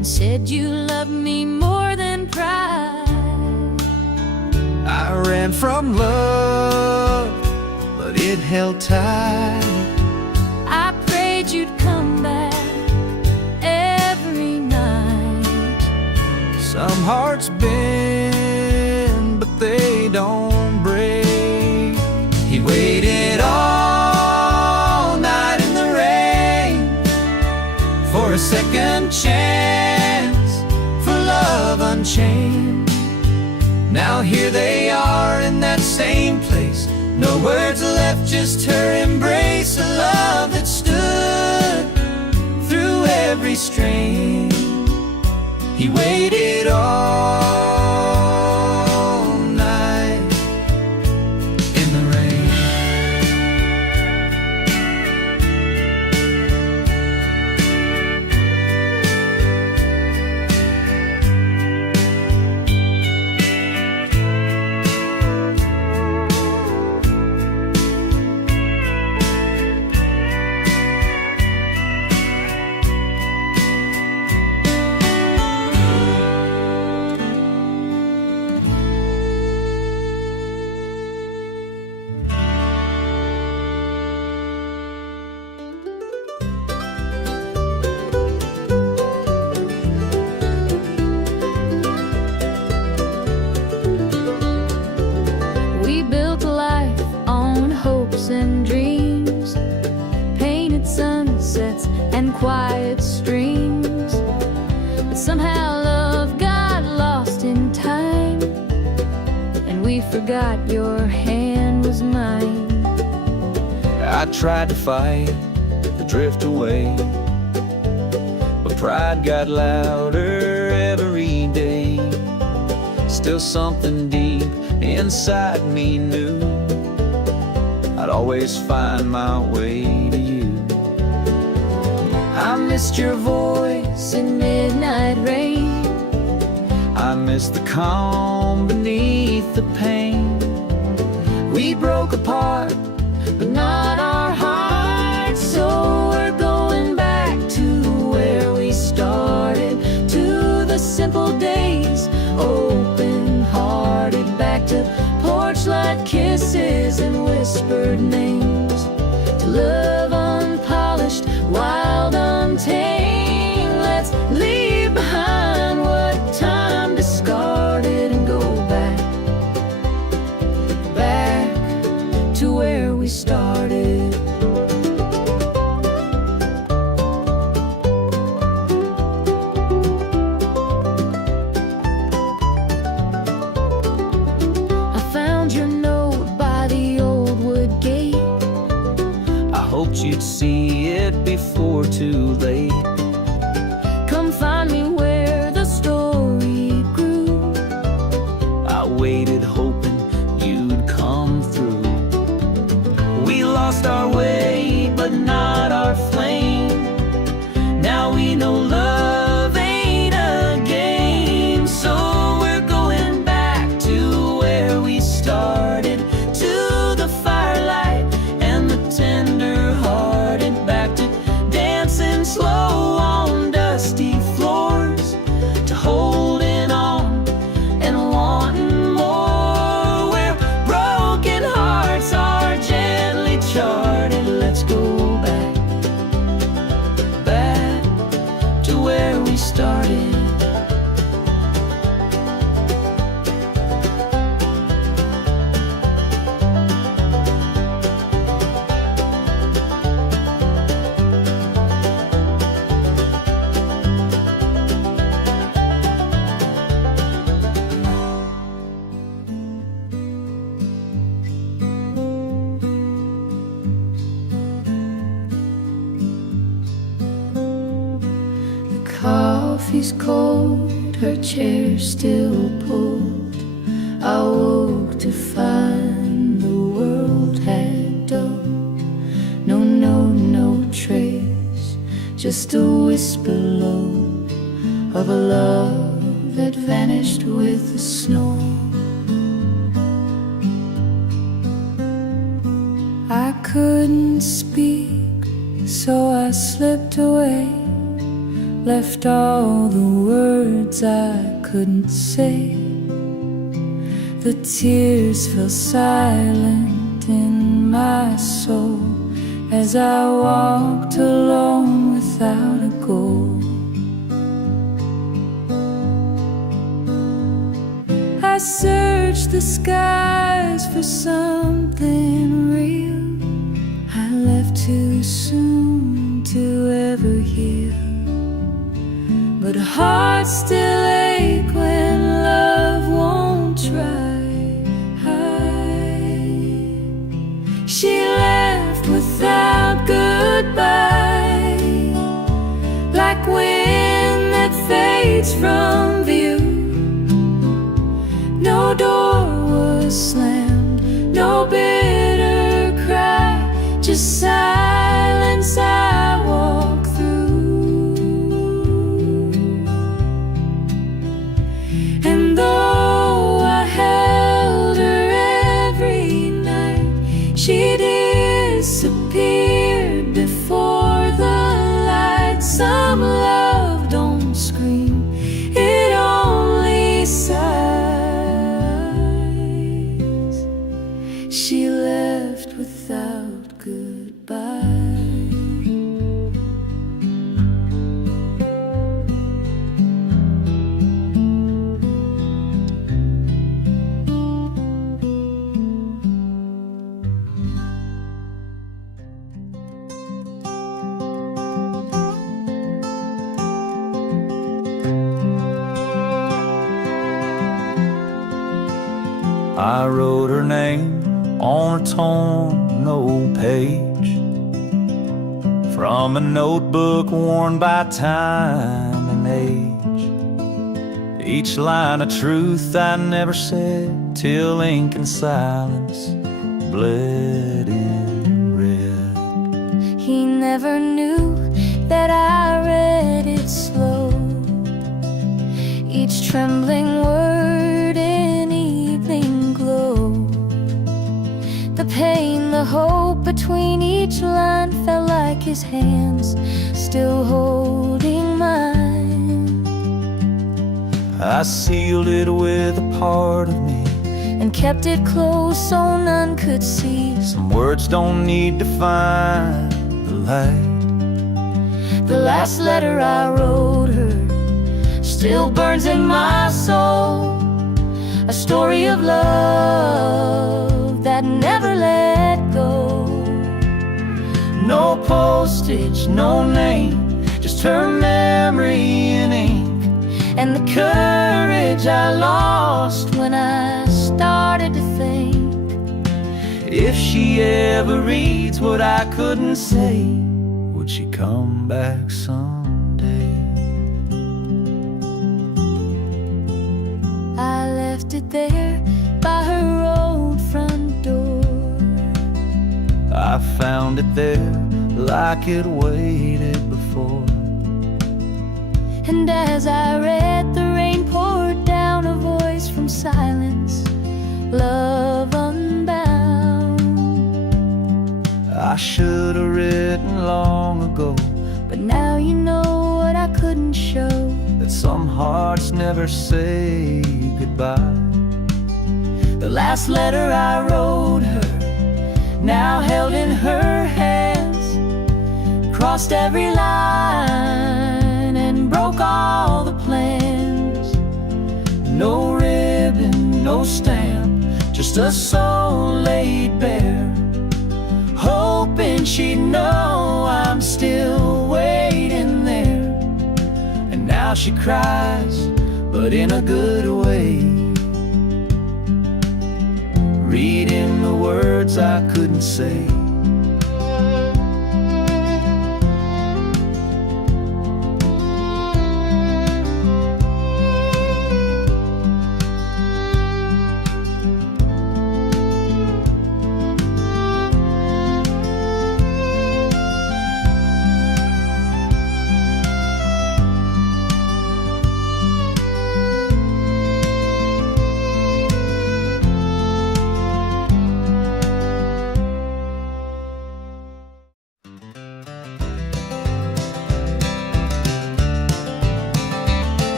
said you loved me more than pride. I ran from love, but it held tight. I prayed you'd come back every night. Some hearts bend, but they don't break. He waited all night in the rain for a second chance, for love unchained. Now here they are in that same place. No words left, just her embrace. A love that stood through every strain. He waited all night in the rain. We built a life on hopes and dreams, painted sunsets and quiet streams. But somehow love got lost in time, and we forgot your hand was mine. I tried to fight the drift away, but pride got louder every day. Still something deep inside me knew I'd always find my way to you. I missed your voice in midnight rain. I missed the calm beneath the pain. We broke apart, but not our hearts. So we're going back to where we started, to the simple days, open-hearted, back to porch light kisses and whispered names, to love unpolished, wild, untamed. Let's leave behind what time discarded and go back, back to where we started. I found your note by the old wood gate. I hoped you'd see it before too late. Come find me where the story grew. I waited hoping you'd come through. We lost our way, but not our flame. Now we know love ain't a game. So we're going back to where we started, to the firelight and the tender-hearted, back to dancing slow on dusty floors, to holding on and wanting more, where broken hearts are gently charted. Let's go back, back to where we started. The coffee's cold, her chair still pulled. I woke to find the world had dulled. No trace, just a whisper low of a love that vanished with the snow. I couldn't speak, so I slipped away, left all the words I couldn't say. The tears fell silent in my soul as I walked alone without a goal. I searched the skies for something real. I left too soon to ever heal, but hearts still ache when love won't try. She left without goodbye, like wind that fades from view. No door was slammed, no bitter cry, just silence I walk through. And though I held her every night, she disappeared before the light. Some love don't scream, it only sighs. She left without goodbye. I wrote her name on a torn old page from a notebook worn by time and age. Each line of truth I never said till ink and silence bled in red. He never knew that I read it slow, each trembling word in evening glow. The pain, the hope between each line felt like his hands still holding mine. I sealed it with a part of me and kept it close so none could see. Some words don't need to find the light. The last letter I wrote her still burns in my soul, a story of love that never let go. No postage, no name, just her memory in ink, and the courage I lost when I started to think. If she ever reads what I couldn't say, would she come back someday? I left it there by her old front door. I found it there like it waited before. And as I read, the rain poured down, a voice from silence, love unbound. I should have written long ago, but now you know what I couldn't show, that some hearts never say goodbye. the last letter I wrote her, now held in her hands, crossed every line and broke all the plans. No ribbon, no stamp, just a soul laid bare, hoping she'd know I'm still waiting there. And now she cries, but in a good way, reading the words I couldn't say.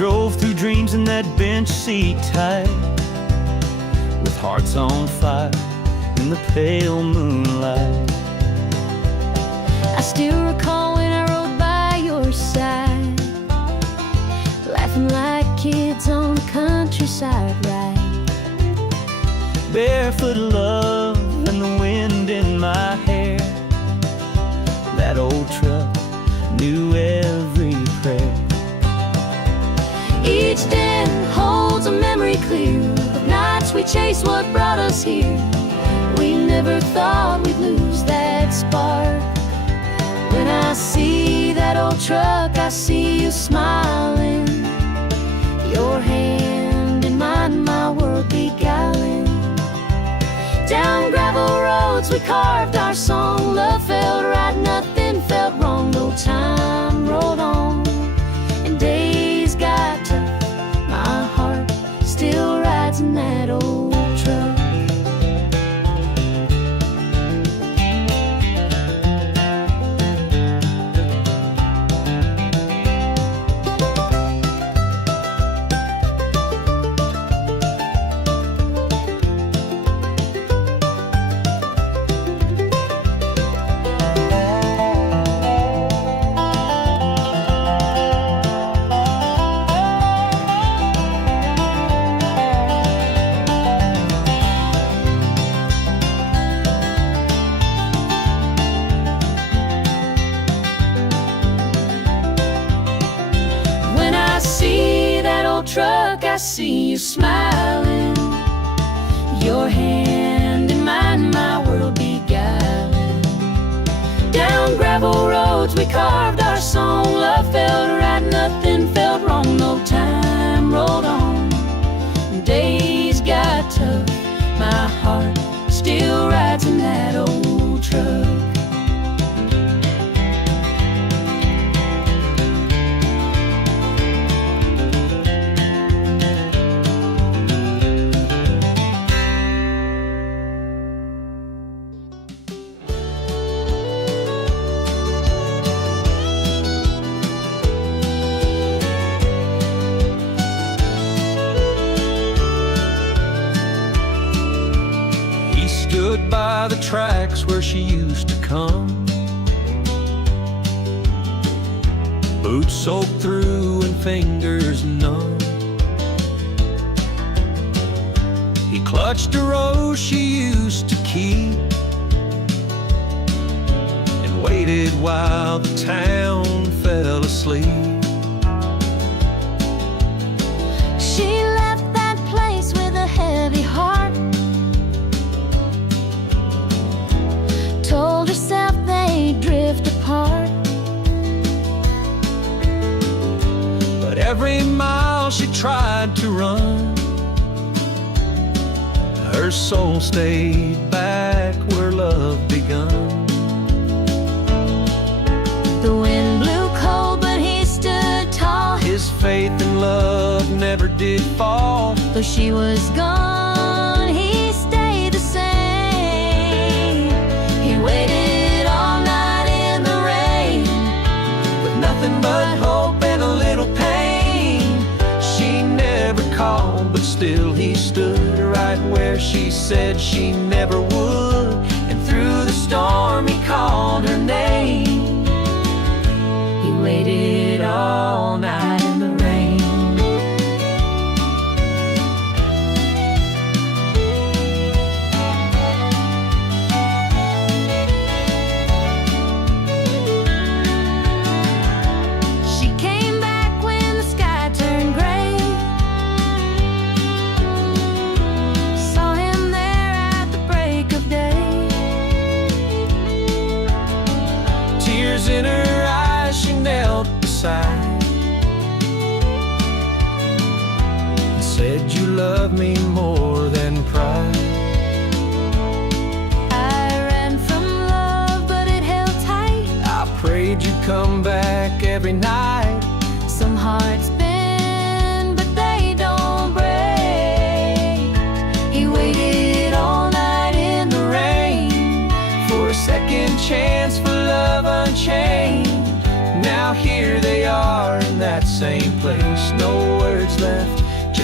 drove through dreams in that bench seat tight, with hearts on fire in the pale moonlight. I still recall when I rode by your side, laughing like kids on the countryside ride. Barefoot love and the wind in my hair, that old truck knew every prayer. Each den holds a memory clear of nights we chased what brought us here. We never thought we'd lose that spark. When I see that old truck, I see you smiling, your hand in mine, my world beguiling. Down gravel roads we carved our song. Love felt right, nothing felt wrong. No time rolled on and days got tough. My heart still rides in that old truck. Truck, I see you smiling, your hand in mine, my world beguiling. Down gravel roads we carved our song. Love felt right, nothing felt wrong. No time rolled on, days got tough. My heart still rides in that old truck. Stood by the tracks where she used to come, boots soaked through and fingers numb. He clutched a rose she used to keep and waited while the town fell asleep. She left that place with a heavy heart, told herself they'd drift apart. But every mile she tried to run, her soul stayed back where love begun. The wind blew cold, but he stood tall. His faith and love never did fall. Though she was gone, he stayed the same. He waited all night in the rain, With nothing but hope and a little pain. She never called, but still he stood right where she said she never would. And through the storm he called her name. he waited all night in the rain. She came back when the sky turned gray, saw him there at the break of day. Tears in her eyes, she knelt beside and said, "You love me more than pride." I ran from love, but it held tight. I prayed you'd come back every night. Some hearts bend, but they don't break. He waited all night in the rain For a second chance, for love unchained. Now here they are in that same place. No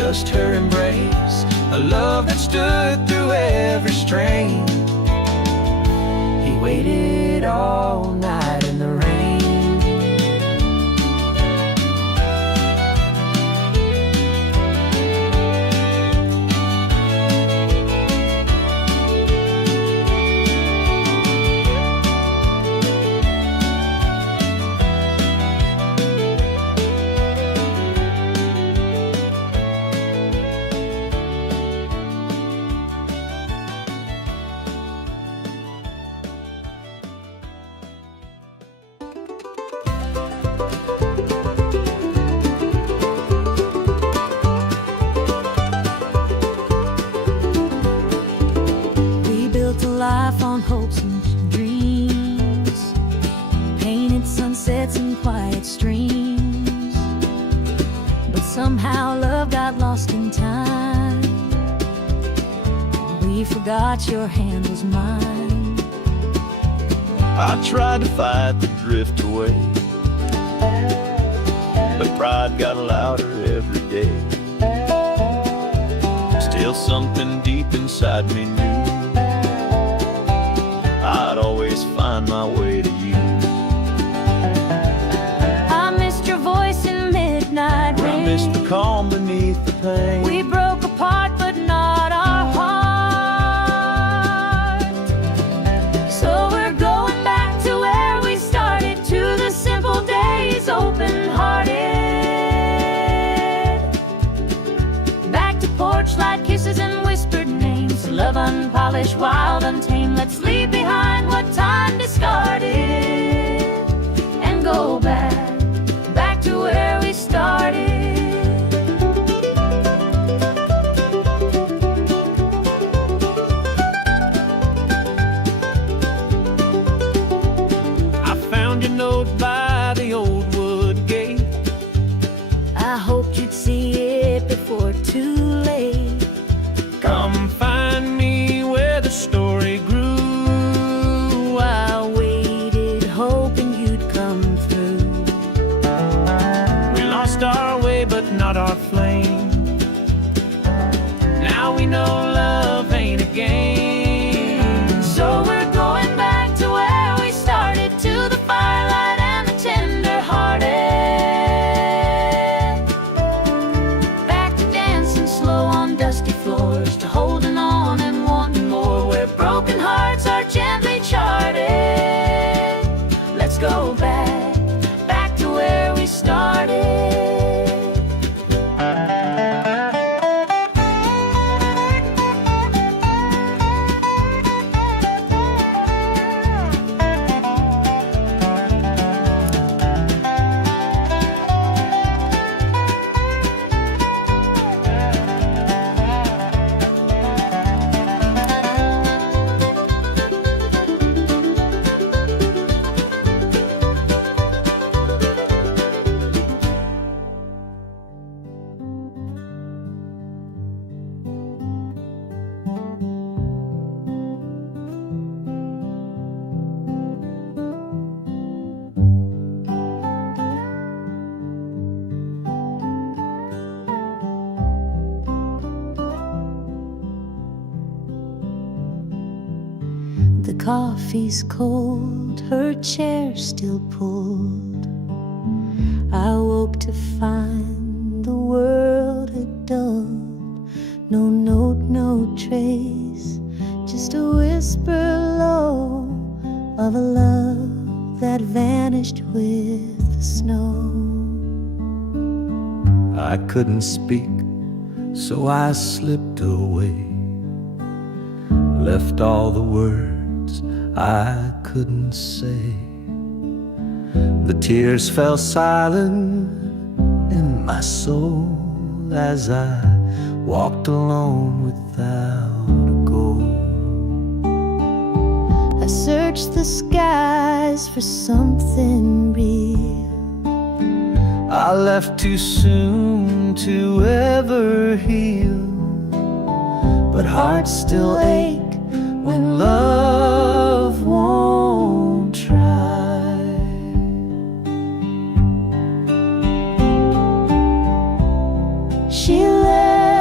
just her embrace, a love that stood through every strain. He waited all night in the rain. Life on hopes and dreams, painted sunsets and quiet streams, but somehow love got lost in time. We forgot your hand was mine. I tried to fight the drift away, but pride got louder every day. Still something deep inside me knew I'd always find my way to you. I missed your voice in midnight rain. I missed the calm beneath the pain. We broke apart, but not our heart. So we're going back to where we started, to the simple days, open-hearted. Back to porch light kisses and whispered names, love unpolished, wild, untamed. Let's leave behind what time discarded and go back to where we started. I found your note by the old wood gate. I hoped you'd see it before too late. Come find me where the story grew. I waited, hoping you'd come through. We lost our way, but not our flame. Now we know love ain't a game. So we're going back to where we started, to the firelight and the tender-hearted. Back to dancing slow on dusty floors, to holding on and wanting more, where broken hearts are gently charted. Let's go back to where we started. The coffee's cold, her chair still pulled. I woke to find the world had dulled. No note, no trace, just a whisper low of a love that vanished with the snow. I couldn't speak, so I slipped away, left all the words I couldn't say. The tears fell silent in my soul as I walked alone without a goal. I searched the skies for something real. I left too soon to ever heal, but hearts still ache when love won't try. She left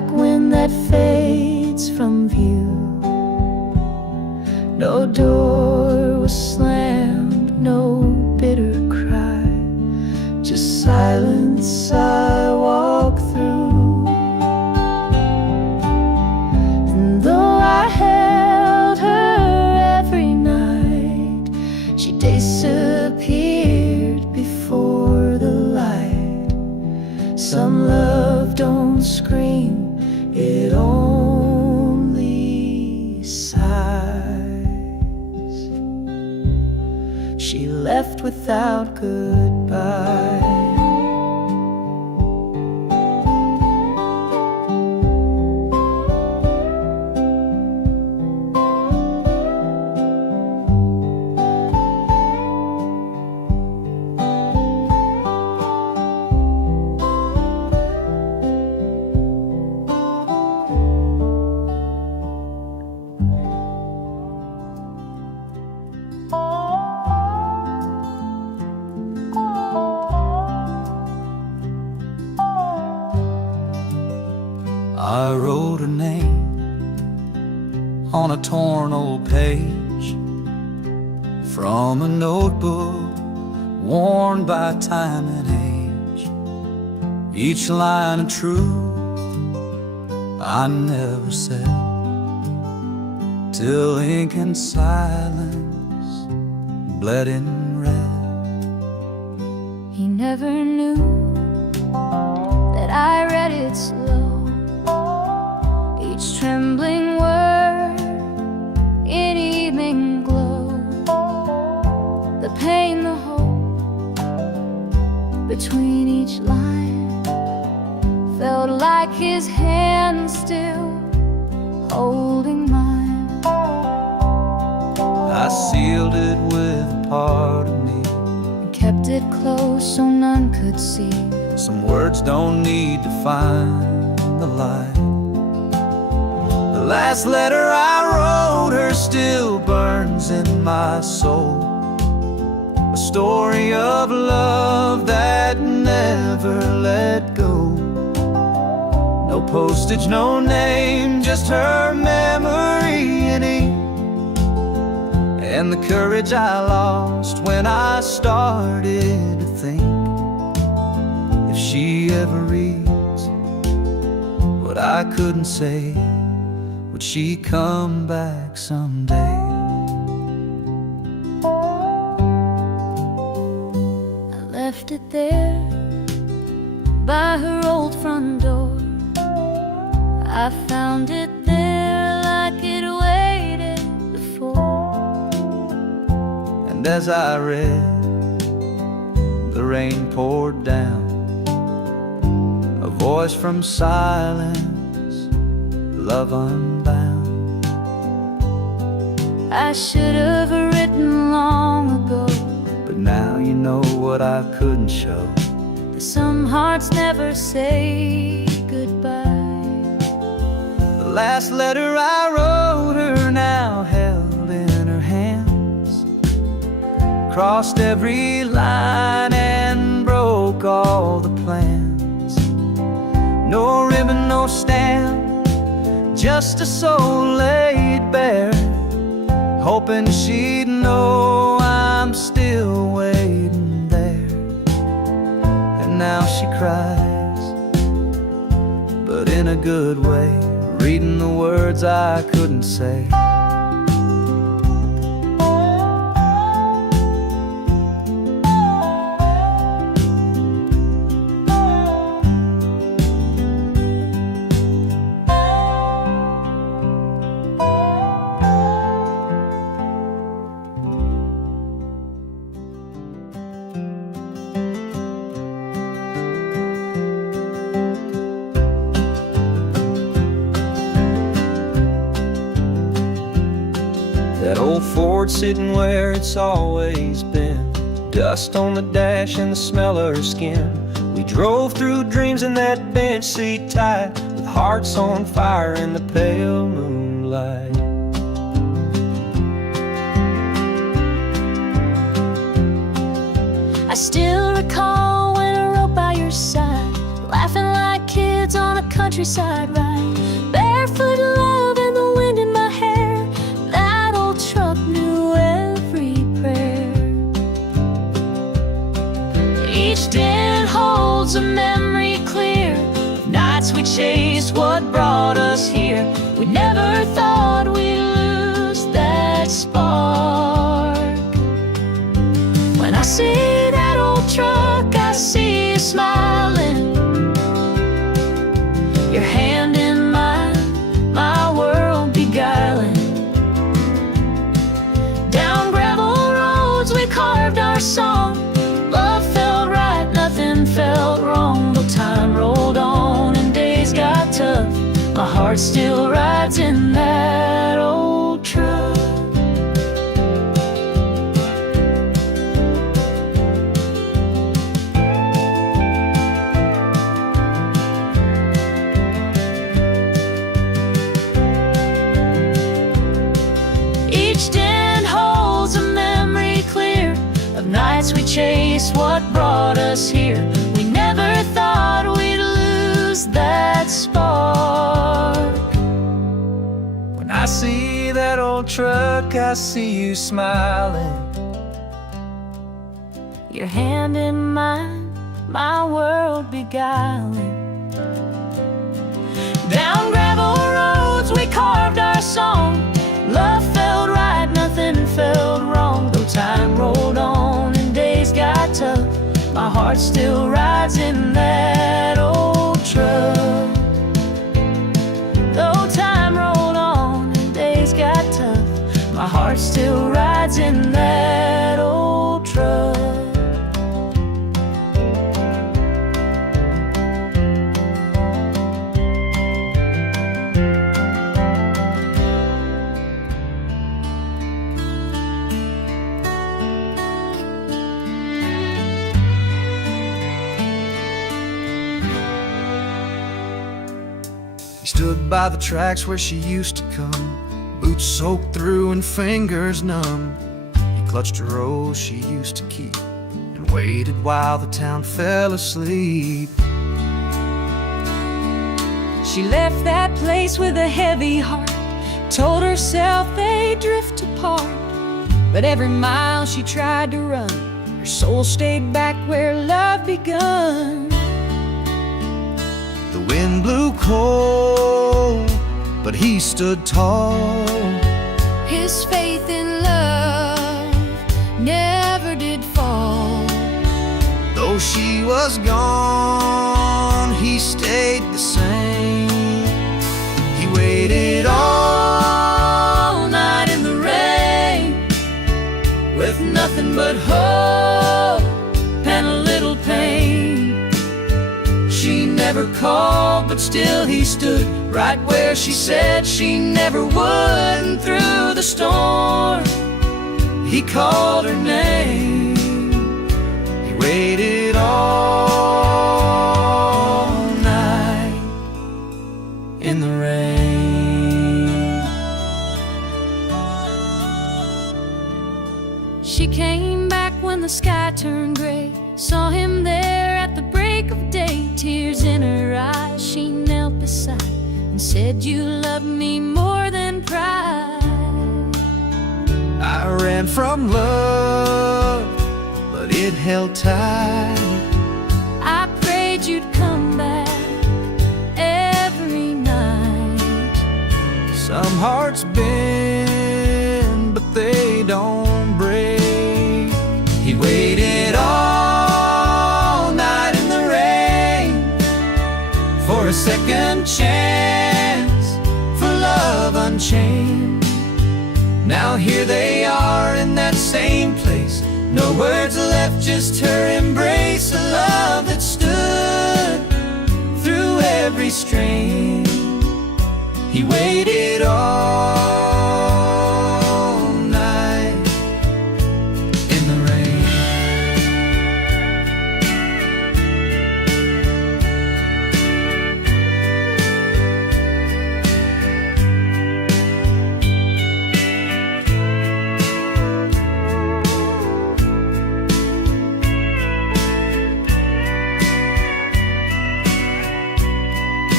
like wind that fades from view. No door was slammed, no bitter cry, just silence I walk through. And though I held her every night, she disappeared before the light. Some love don't scream, it only sighs. She left without goodbye. I wrote her name on a torn old page from a notebook worn by time and age. Each line of truth I never said, till ink and silence bled in red. He never knew that I read it slow, each trembling word in evening glow. The pain, the hope between each line felt like his hand still holding mine. I sealed it with a part of me, And kept it close so none could see. some words don't need to find the light. The last letter I wrote her still burns in my soul, a story of love that never let go. No postage, no name, just her memory in ink, and the courage I lost when I started to think, if she ever reads what I couldn't say, would she come back someday? I left it there by her old front door. I found it there like it waited before. And as I read, the rain poured down, a voice from silence, love unbound. I should have written long ago, But now you know what I couldn't show. that some hearts never say goodbye. The last letter I wrote her now held in her hands, crossed every line and broke all the plans. No ribbon, no stamp, just a soul laid bare, hoping she'd know I'm still waiting there. And now she cries, but in a good way, reading the words I couldn't say. That old Ford sitting where it's always been, dust on the dash and the smell of her skin. We drove through dreams in that bench seat tight, with hearts on fire in the pale moonlight. I still recall when I rode by your side, laughing like kids woods on a countryside ride, barefoot love and the wind in my hair. That old truck knew every prayer. Each den holds a memory clear of nights we chased what brought us here. We never thought we'd lose that spark. When I see that old truck, I see you smiling, your hand in mine, my world beguiling. Down gravel roads we carved our song. Love felt right, nothing felt wrong. Though time rolled on and days got tough, my heart still rides in that old truck. Each den holds a memory clear of nights we chased what brought us here. We never thought we'd lose that spark. When I see that old truck, I see you smiling, Your hand in mine, my world beguiling. Down gravel roads we carved our song. Love felt right, nothing felt wrong. Though time rolled on and days got tough, my heart still rides in that old truck. Though time rolled on and days got tough, my heart still rides in that old truck. He stood by the tracks where she used to come, boots soaked through and fingers numb. He clutched a rose she used to keep and waited while the town fell asleep. She left that place with a heavy heart, told herself they'd drift apart. But every mile she tried to run, her soul stayed back where love begun. The wind blew cold, but he stood tall. His faith in love never did fall. Though she was gone, he stayed the same. He waited all night in the rain, With nothing but hope and a little pain. she never called, but still he stood right where she said she never would. And through the storm, he called her name. He waited all night in the rain. She came back when the sky turned gray, saw him there at the break of day. Tears in her eyes, she knelt beside and said, "You love me more than pride." I ran from love, but it held tight. I prayed you'd come back every night. Some hearts bend, but they don't break. He waited all night in the rain for a second chance, for love unchained. Now here they are in that same place, no words left, just her embrace. A love that stood through every strain. He waited all night in the rain.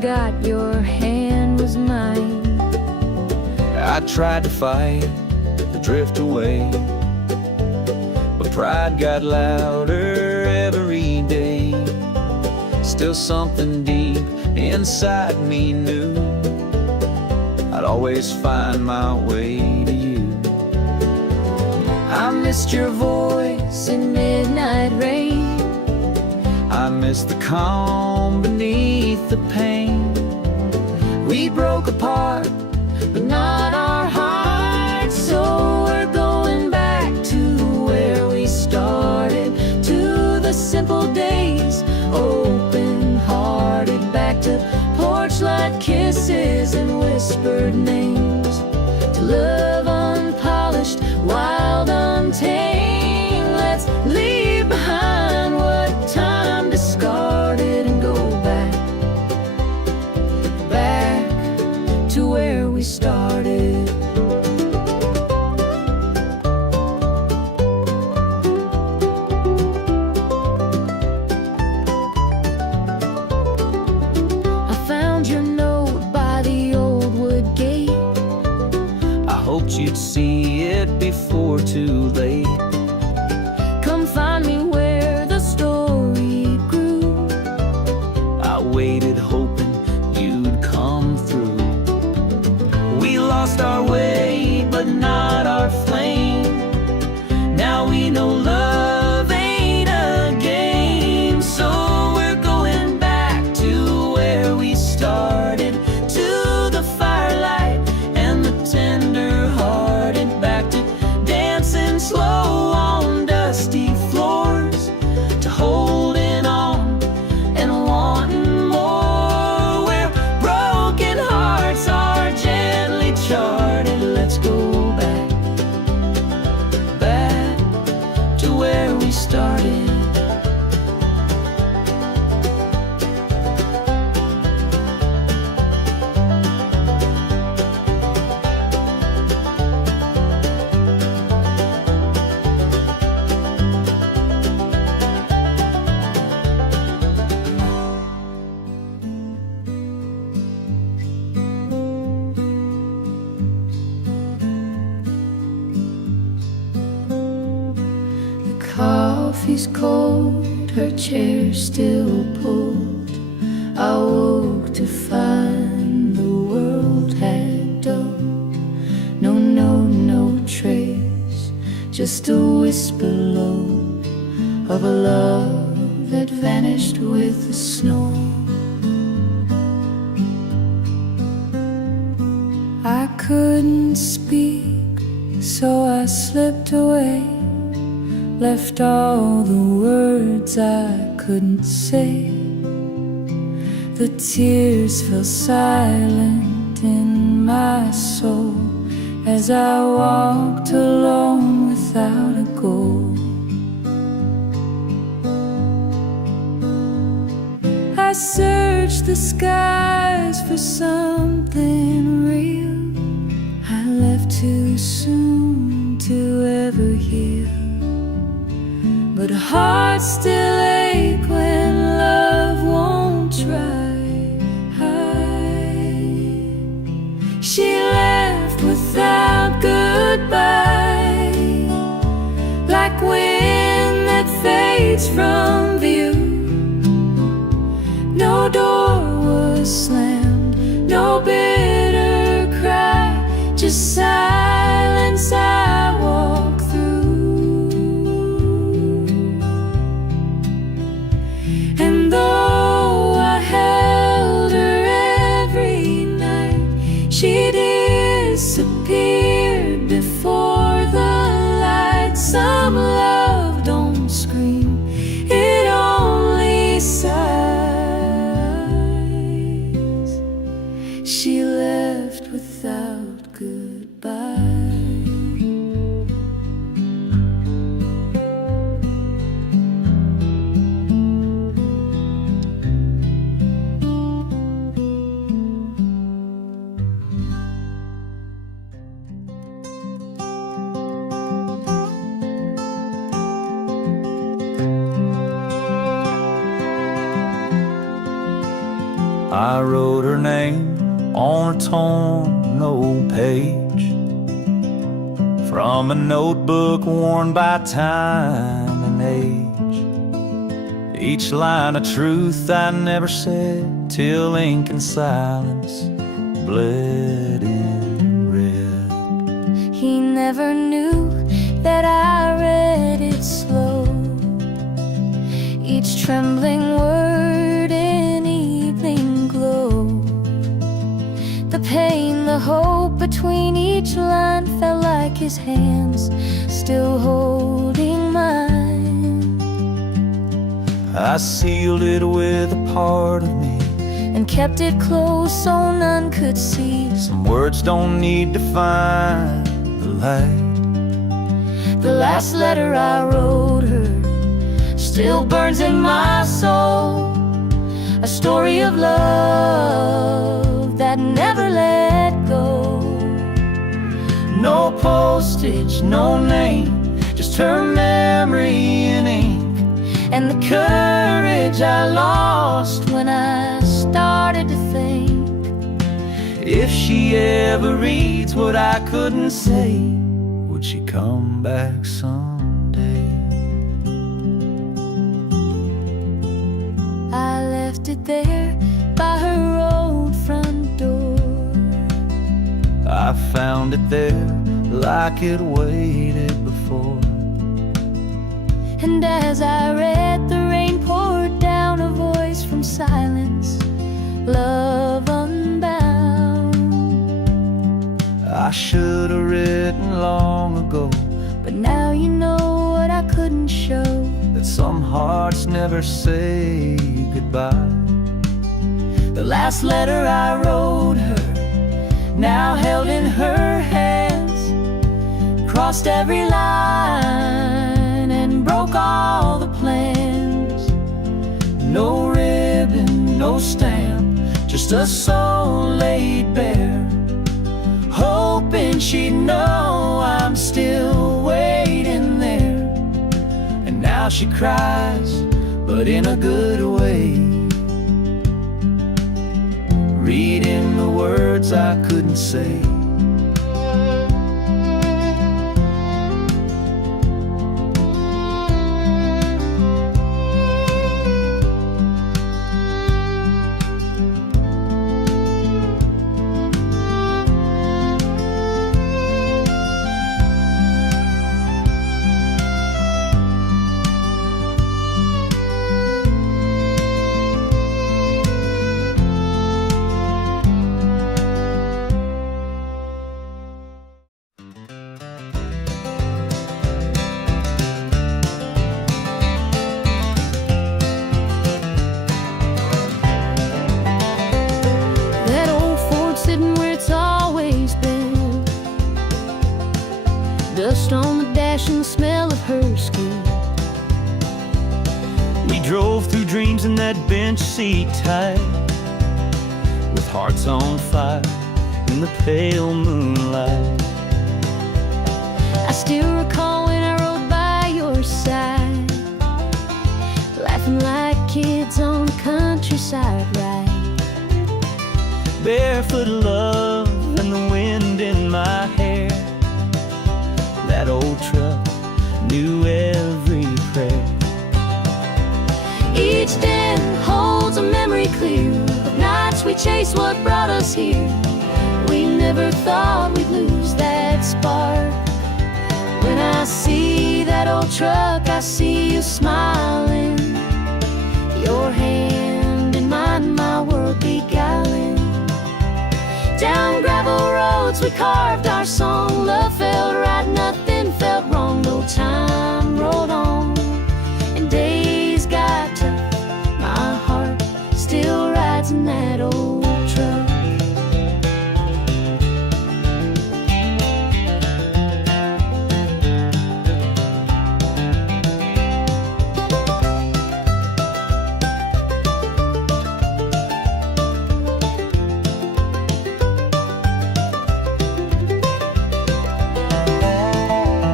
forgot your hand was mine. I tried to fight, to drift away, but pride got louder every day. Still something deep inside me knew I'd always find my way to you. I missed your voice in midnight rain. I miss the calm beneath the pain. We broke apart, but not our hearts. So we're going back to where we started, to the simple days, open-hearted, back to porch light kisses and whispered names, to love unpolished, wild, untamed. Let's leave behind what time discarded and go back to where we started. I found your note by the old wood gate. I hoped you'd see it before too late. Come find me where the story grew. I waited hoping you'd come through. We lost our way, but not our flame. Now we know love ain't a game. So we're going back to where we started, to the firelight and the tender-hearted, back to dancing slow on dusty floors, to holding on and wanting more, where broken hearts are gently charted. Let's go back to where we started. Coffee's cold, her chair still pulled. I woke to find the world had dulled. No note, no trace, just a whisper low of a love that vanished with the snow. I couldn't speak, so I slipped away, left all the words I couldn't say. The tears fell silent in my soul as I walked alone without a goal. I searched the skies for something real. I left too soon to ever heal, but hearts still ache when love won't try. She left without goodbye, like wind that fades from view. No door was slammed, no bitter cry, just silence I walk through. And though I held her every night, she disappeared before the light. Some love don't scream, it only sighs. She I wrote her name on a torn old page from a notebook worn by time and age. Each line of truth I never said till ink and silence bled in red. He never knew that I read it slow, each trembling word in evening glow. The pain, the hope between each line felt like his hands still holding mine. I sealed it with a part of me and kept it close so none could see. Some words don't need to find the light. The last letter I wrote her still burns in my soul, a story of love that never let go. No postage, no name, just her memory in ink, and the courage I lost when I started to think. if she ever reads what I couldn't say, would she come back someday? I left it there by her old front door. I found it there like it waited before. And as I read, the rain poured down, a voice from silence, love unbound. I should have written long ago, But now you know what I couldn't show, that some hearts never say goodbye. the last letter I wrote her, now held in her hands, crossed every line and broke all the plans. No ribbon, no stamp, just a soul laid bare, hoping she'd know I'm still waiting there. and now she cries, but in a good way, reading the words I couldn't say. That old Ford sitting where it's always been, dust on the dash and the smell of her skin. We drove through dreams in that bench seat tight, with hearts on fire in the pale moonlight. I still recall when I rode by your side, laughing like kids on a countryside ride. Barefoot love and the wind in my hair. That old truck knew every prayer. Each den holds a memory clear of nights we chased what brought us here. We never thought we'd lose that spark. When I see that old truck, I see you smiling, your hand in mine, my world beguiling. Down gravel roads we carved our song, love felt right, nothing felt wrong. No time rolled on and days got tough, my heart still rides in that old truck.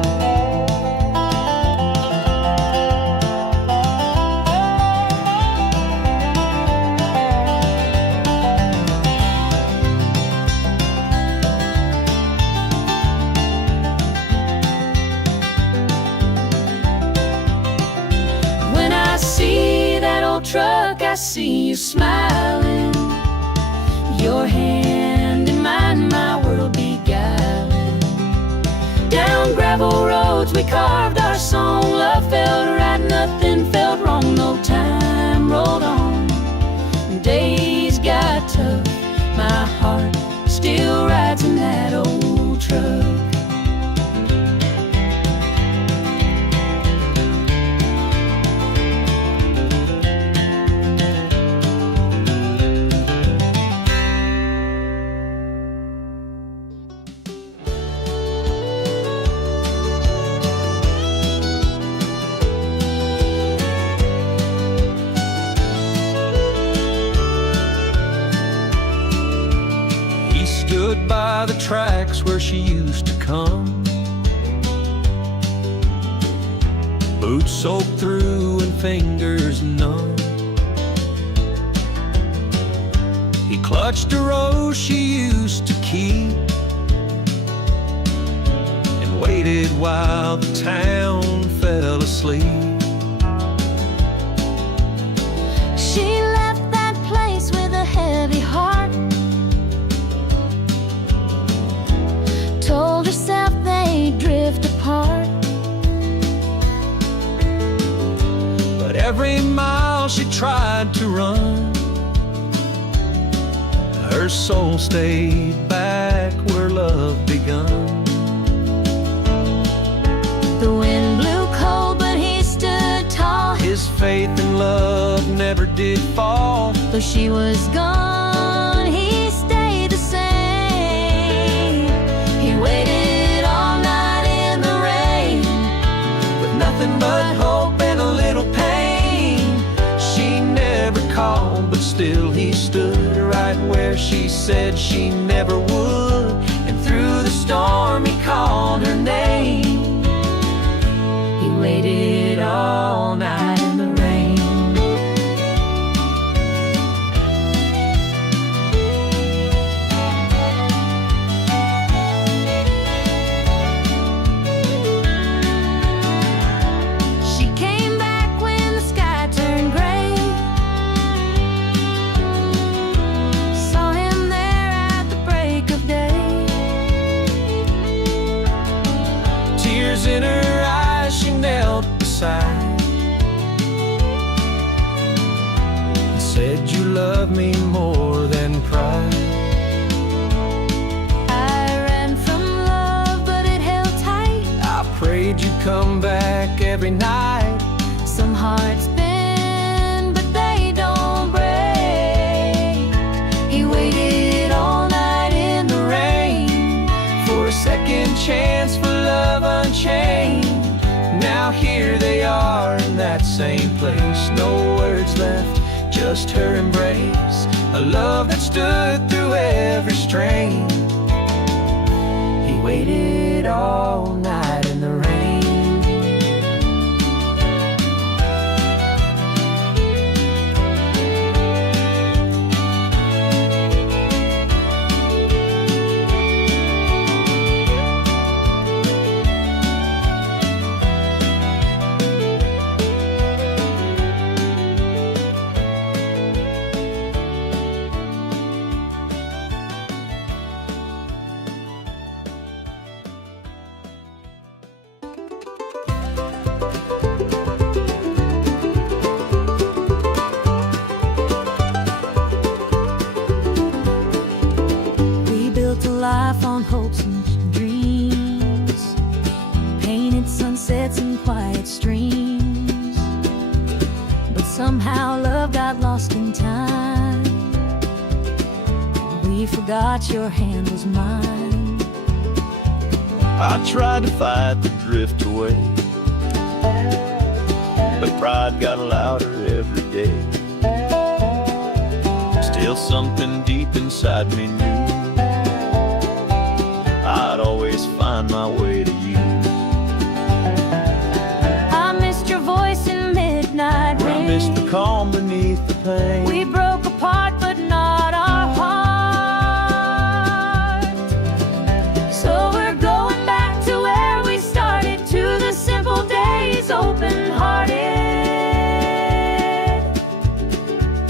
look, I see you smiling. Your hand in mine, my world beguiling. Down gravel roads we carved our song. Love felt right, nothing felt wrong. No time rolled on. Days got tough. My heart still rides in that old truck. Stood by the tracks where she used to come, boots soaked through and fingers numb. He clutched a rose she used to keep and waited while the town fell asleep. She left that place with a heavy heart. Told herself they'd drift apart. But every mile she tried to run, her soul stayed back where love begun. The wind blew cold, but he stood tall. His faith in love never did fall. Though she was gone, he stayed the same. He waited all night in the rain, With nothing but hope and a little pain. She never called, but still he stood right where she said she never would. and through the storm he called her name. He waited all night in the rain. She came back when the sky turned gray. Saw him there at the break of day. Tears in her eyes, she knelt beside and said, "You love me more than pride." I ran from love, but it held tight. I prayed you'd come back every night. Some hearts bend, but they don't break. He waited all night in the rain For a second chance for love unchained. Now here they are in that same place. No words left, just her embrace. A love that stood through every strain. He waited all night in the rain. We built a life on hopes and dreams, painted sunsets and quiet streams. But somehow love got lost in time. We forgot your hand was mine. I tried to fight the drift away, but pride got louder every day. Still something deep inside me knew I'd always find my way to you. I missed your voice in midnight rain. I missed the calm beneath the pain. We broke apart, but not our heart. So we're going back to where we started, to the simple days, open-hearted.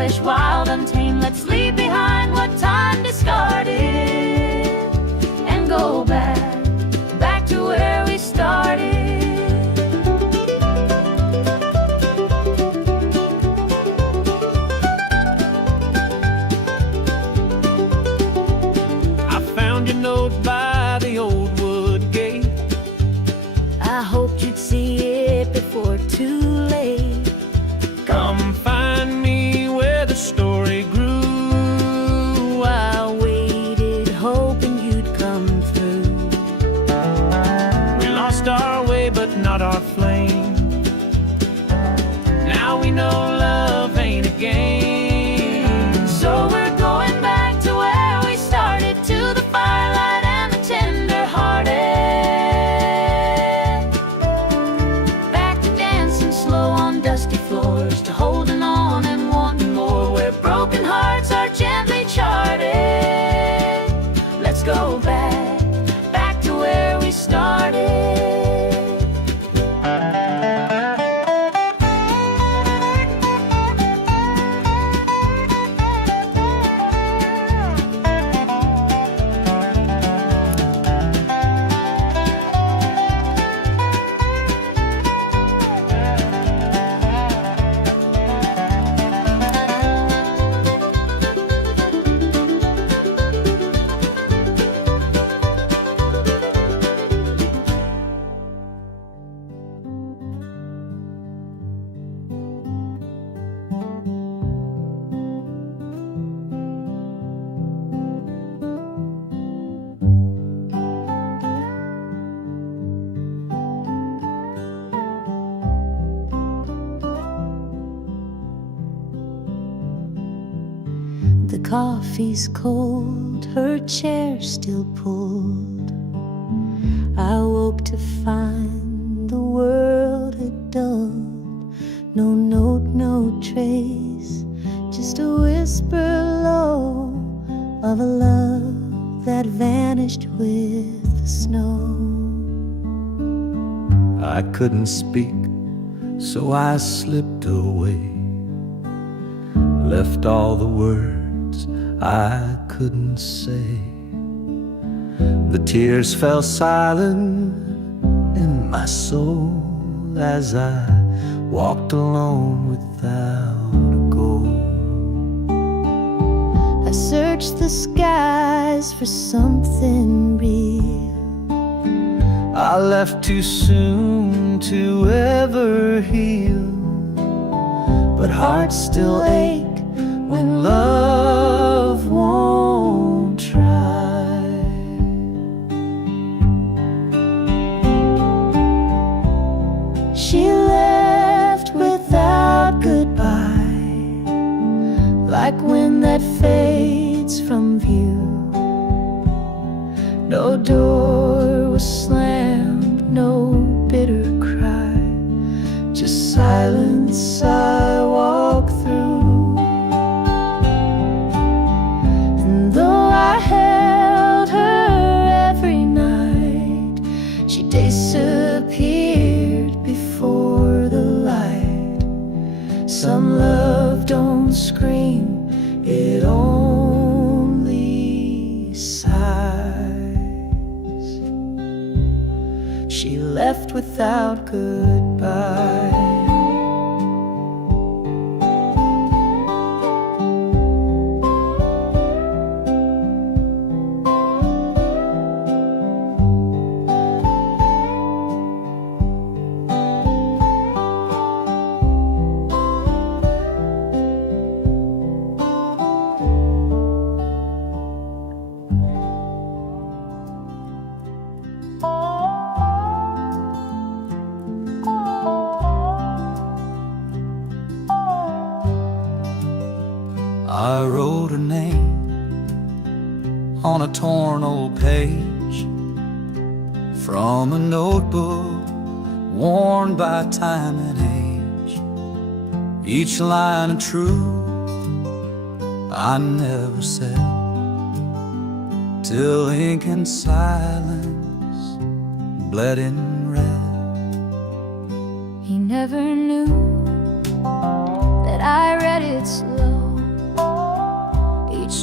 selfish, wild, untamed. Let's leave behind what time discarded and go back to where we started. I found your note by the old wood gate. I hoped you'd see it before too late. Come find me where the story grew. I waited, hoping you'd come through. We lost our way, but not our flame. Now we know love ain't a game. So we're going back to where we started, to the firelight and the tender-hearted. Back to dancing slow on dusty floors, to holding on and wanting more, where broken hearts are gently charted. Let's go back to where we started. The coffee's cold, her chair still pulled. I woke to find the world had dulled. No note, no trace, just a whisper low of a love that vanished with the snow. I couldn't speak, so I slipped away, left all the words I couldn't say. The tears fell silent in my soul as I walked alone without a goal. I searched the skies for something real. I left too soon to ever heal, but hearts still ache when love won't try. She left without goodbye, like wind that fades from view. No door was slammed, no bitter cry, just silence I walk through. And though I held her every night, she disappeared before the light. Some love don't scream, it only sighs. She left without goodbye. I wrote her name on a torn old page from a notebook worn by time and age. Each line a truth I never said, till ink and silence bled in red. He never knew that I read it slow,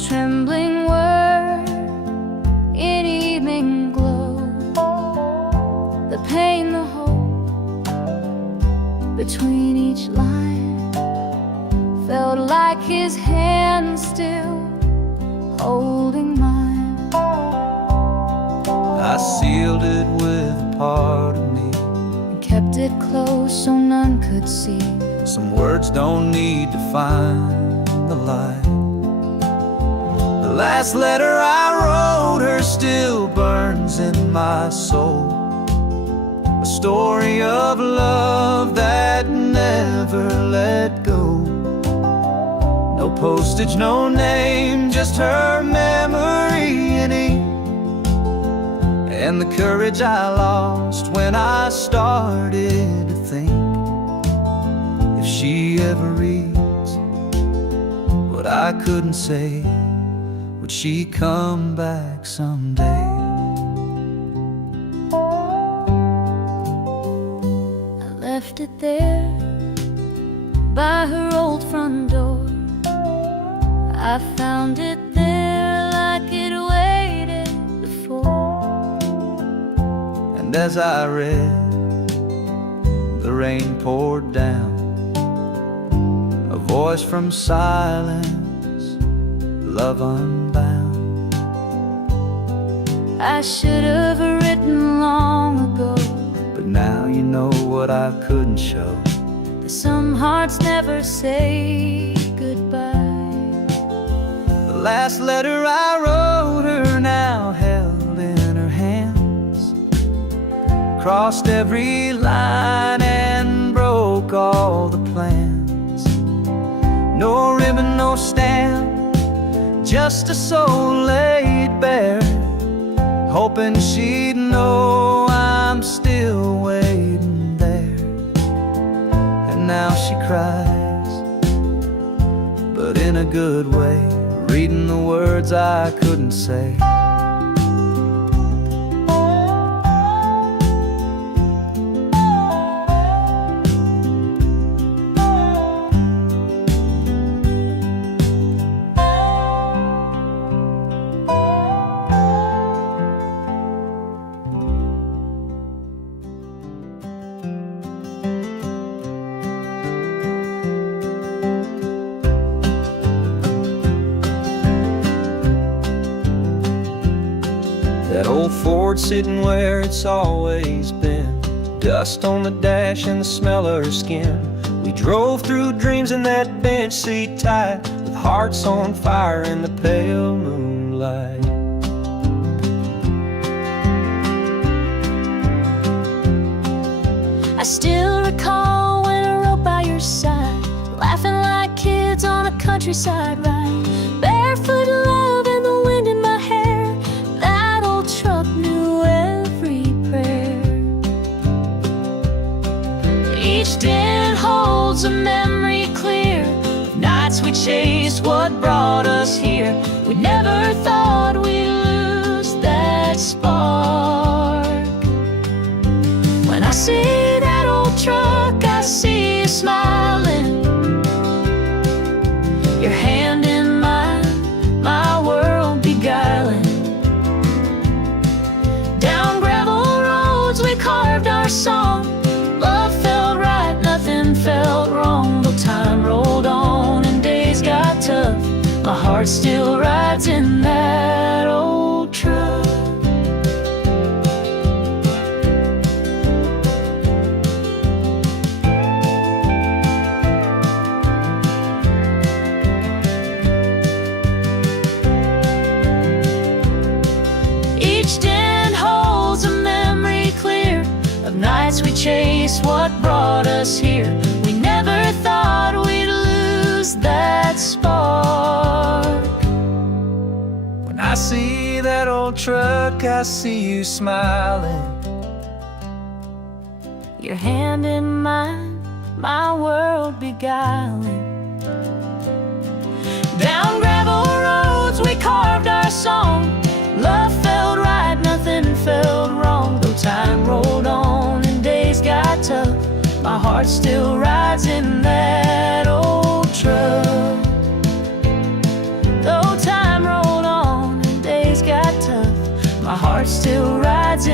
trembling word in evening glow. The pain, the hope between each line felt like his hand still holding mine. I sealed it with a part of me, And kept it close so none could see. some words don't need to find the light. The last letter I wrote her still burns in my soul, a story of love that never let go. No postage, no name, just her memory in ink, and the courage I lost when I started to think, if she ever reads what I couldn't say, would she come back someday? I left it there by her old front door. I found it there like it waited before. And as I read, the rain poured down, a voice from silence, love unbound. I should have written long ago, But now you know what I couldn't show. that some hearts never say goodbye. The last letter I wrote her now held in her hands, crossed every line and broke all the plans. No ribbon, no stamp, just a soul laid bare, hoping she'd know I'm still waiting there. And now she cries, but in a good way, reading the words I couldn't say. That old Ford sitting where it's always been, dust on the dash and the smell of her skin. We drove through dreams in that bench seat tight, with hearts on fire in the pale moonlight. I still recall when I rode by your side, laughing like kids on a countryside ride. Barefoot love and the wind in my hair, that old truck knew every prayer. Each dent holds a memory clear of nights we chased what brought us here. We never thought we'd lose that spark. When I see that old truck, I see you smiling, your hand in mine, my world beguiling. Down gravel roads we carved our song, love felt right, nothing felt wrong. Though time rolled on and days got tough, my heart still rides in that old truck. Nights we chased what brought us here. We never thought we'd lose that spark. When I see that old truck, I see you smiling, your hand in mine, my world beguiling. Down gravel roads we carved our song, love felt right, nothing felt wrong. Though time rolled on and days got tough, my heart still rides in that old truck. Though time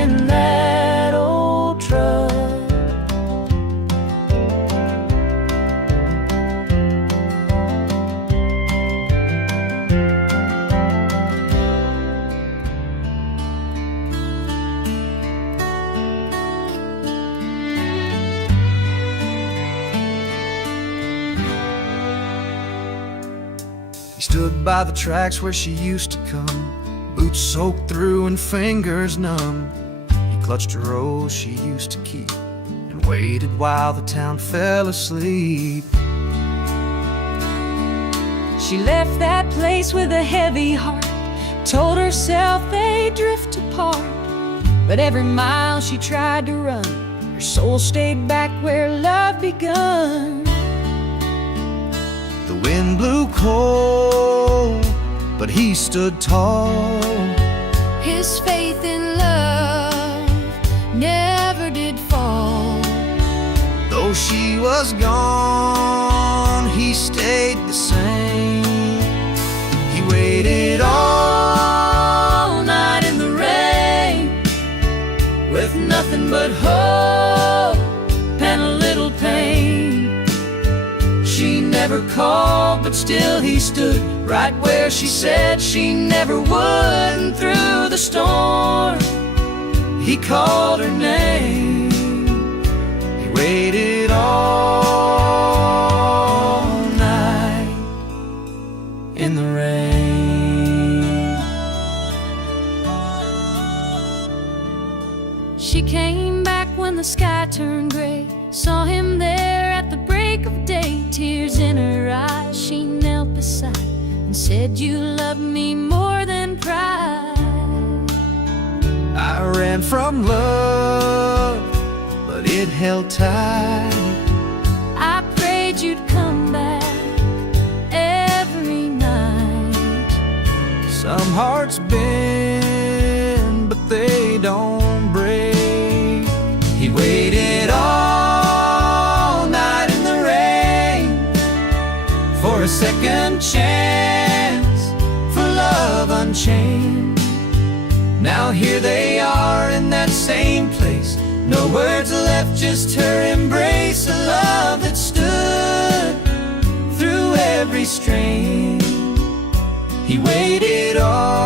and that old truck. He stood by the tracks where she used to come, boots soaked through and fingers numb. He clutched a rose she used to keep and waited while the town fell asleep. She left that place with a heavy heart, told herself they'd drift apart. But every mile she tried to run, her soul stayed back where love begun. The wind blew cold, but he stood tall. His faith in love never did fall. Though she was gone, he stayed the same. He waited all night in the rain, With nothing but hope and a little pain. She never called, but still he stood right where she said she never would. And through the storm, he called her name. He waited all night In the rain, She came back when the sky turned gray, saw him there at the break of day. Tears in her eyes, she knelt beside and said, "You love me more than pride." I ran from love, but it held tight. I prayed you'd come back every night. Some hearts bend, but they don't break. he waited all night in the rain for a second chance, for love unchained. Now here they are in that same place, no words left, just her embrace. A love that stood through every strain. He waited all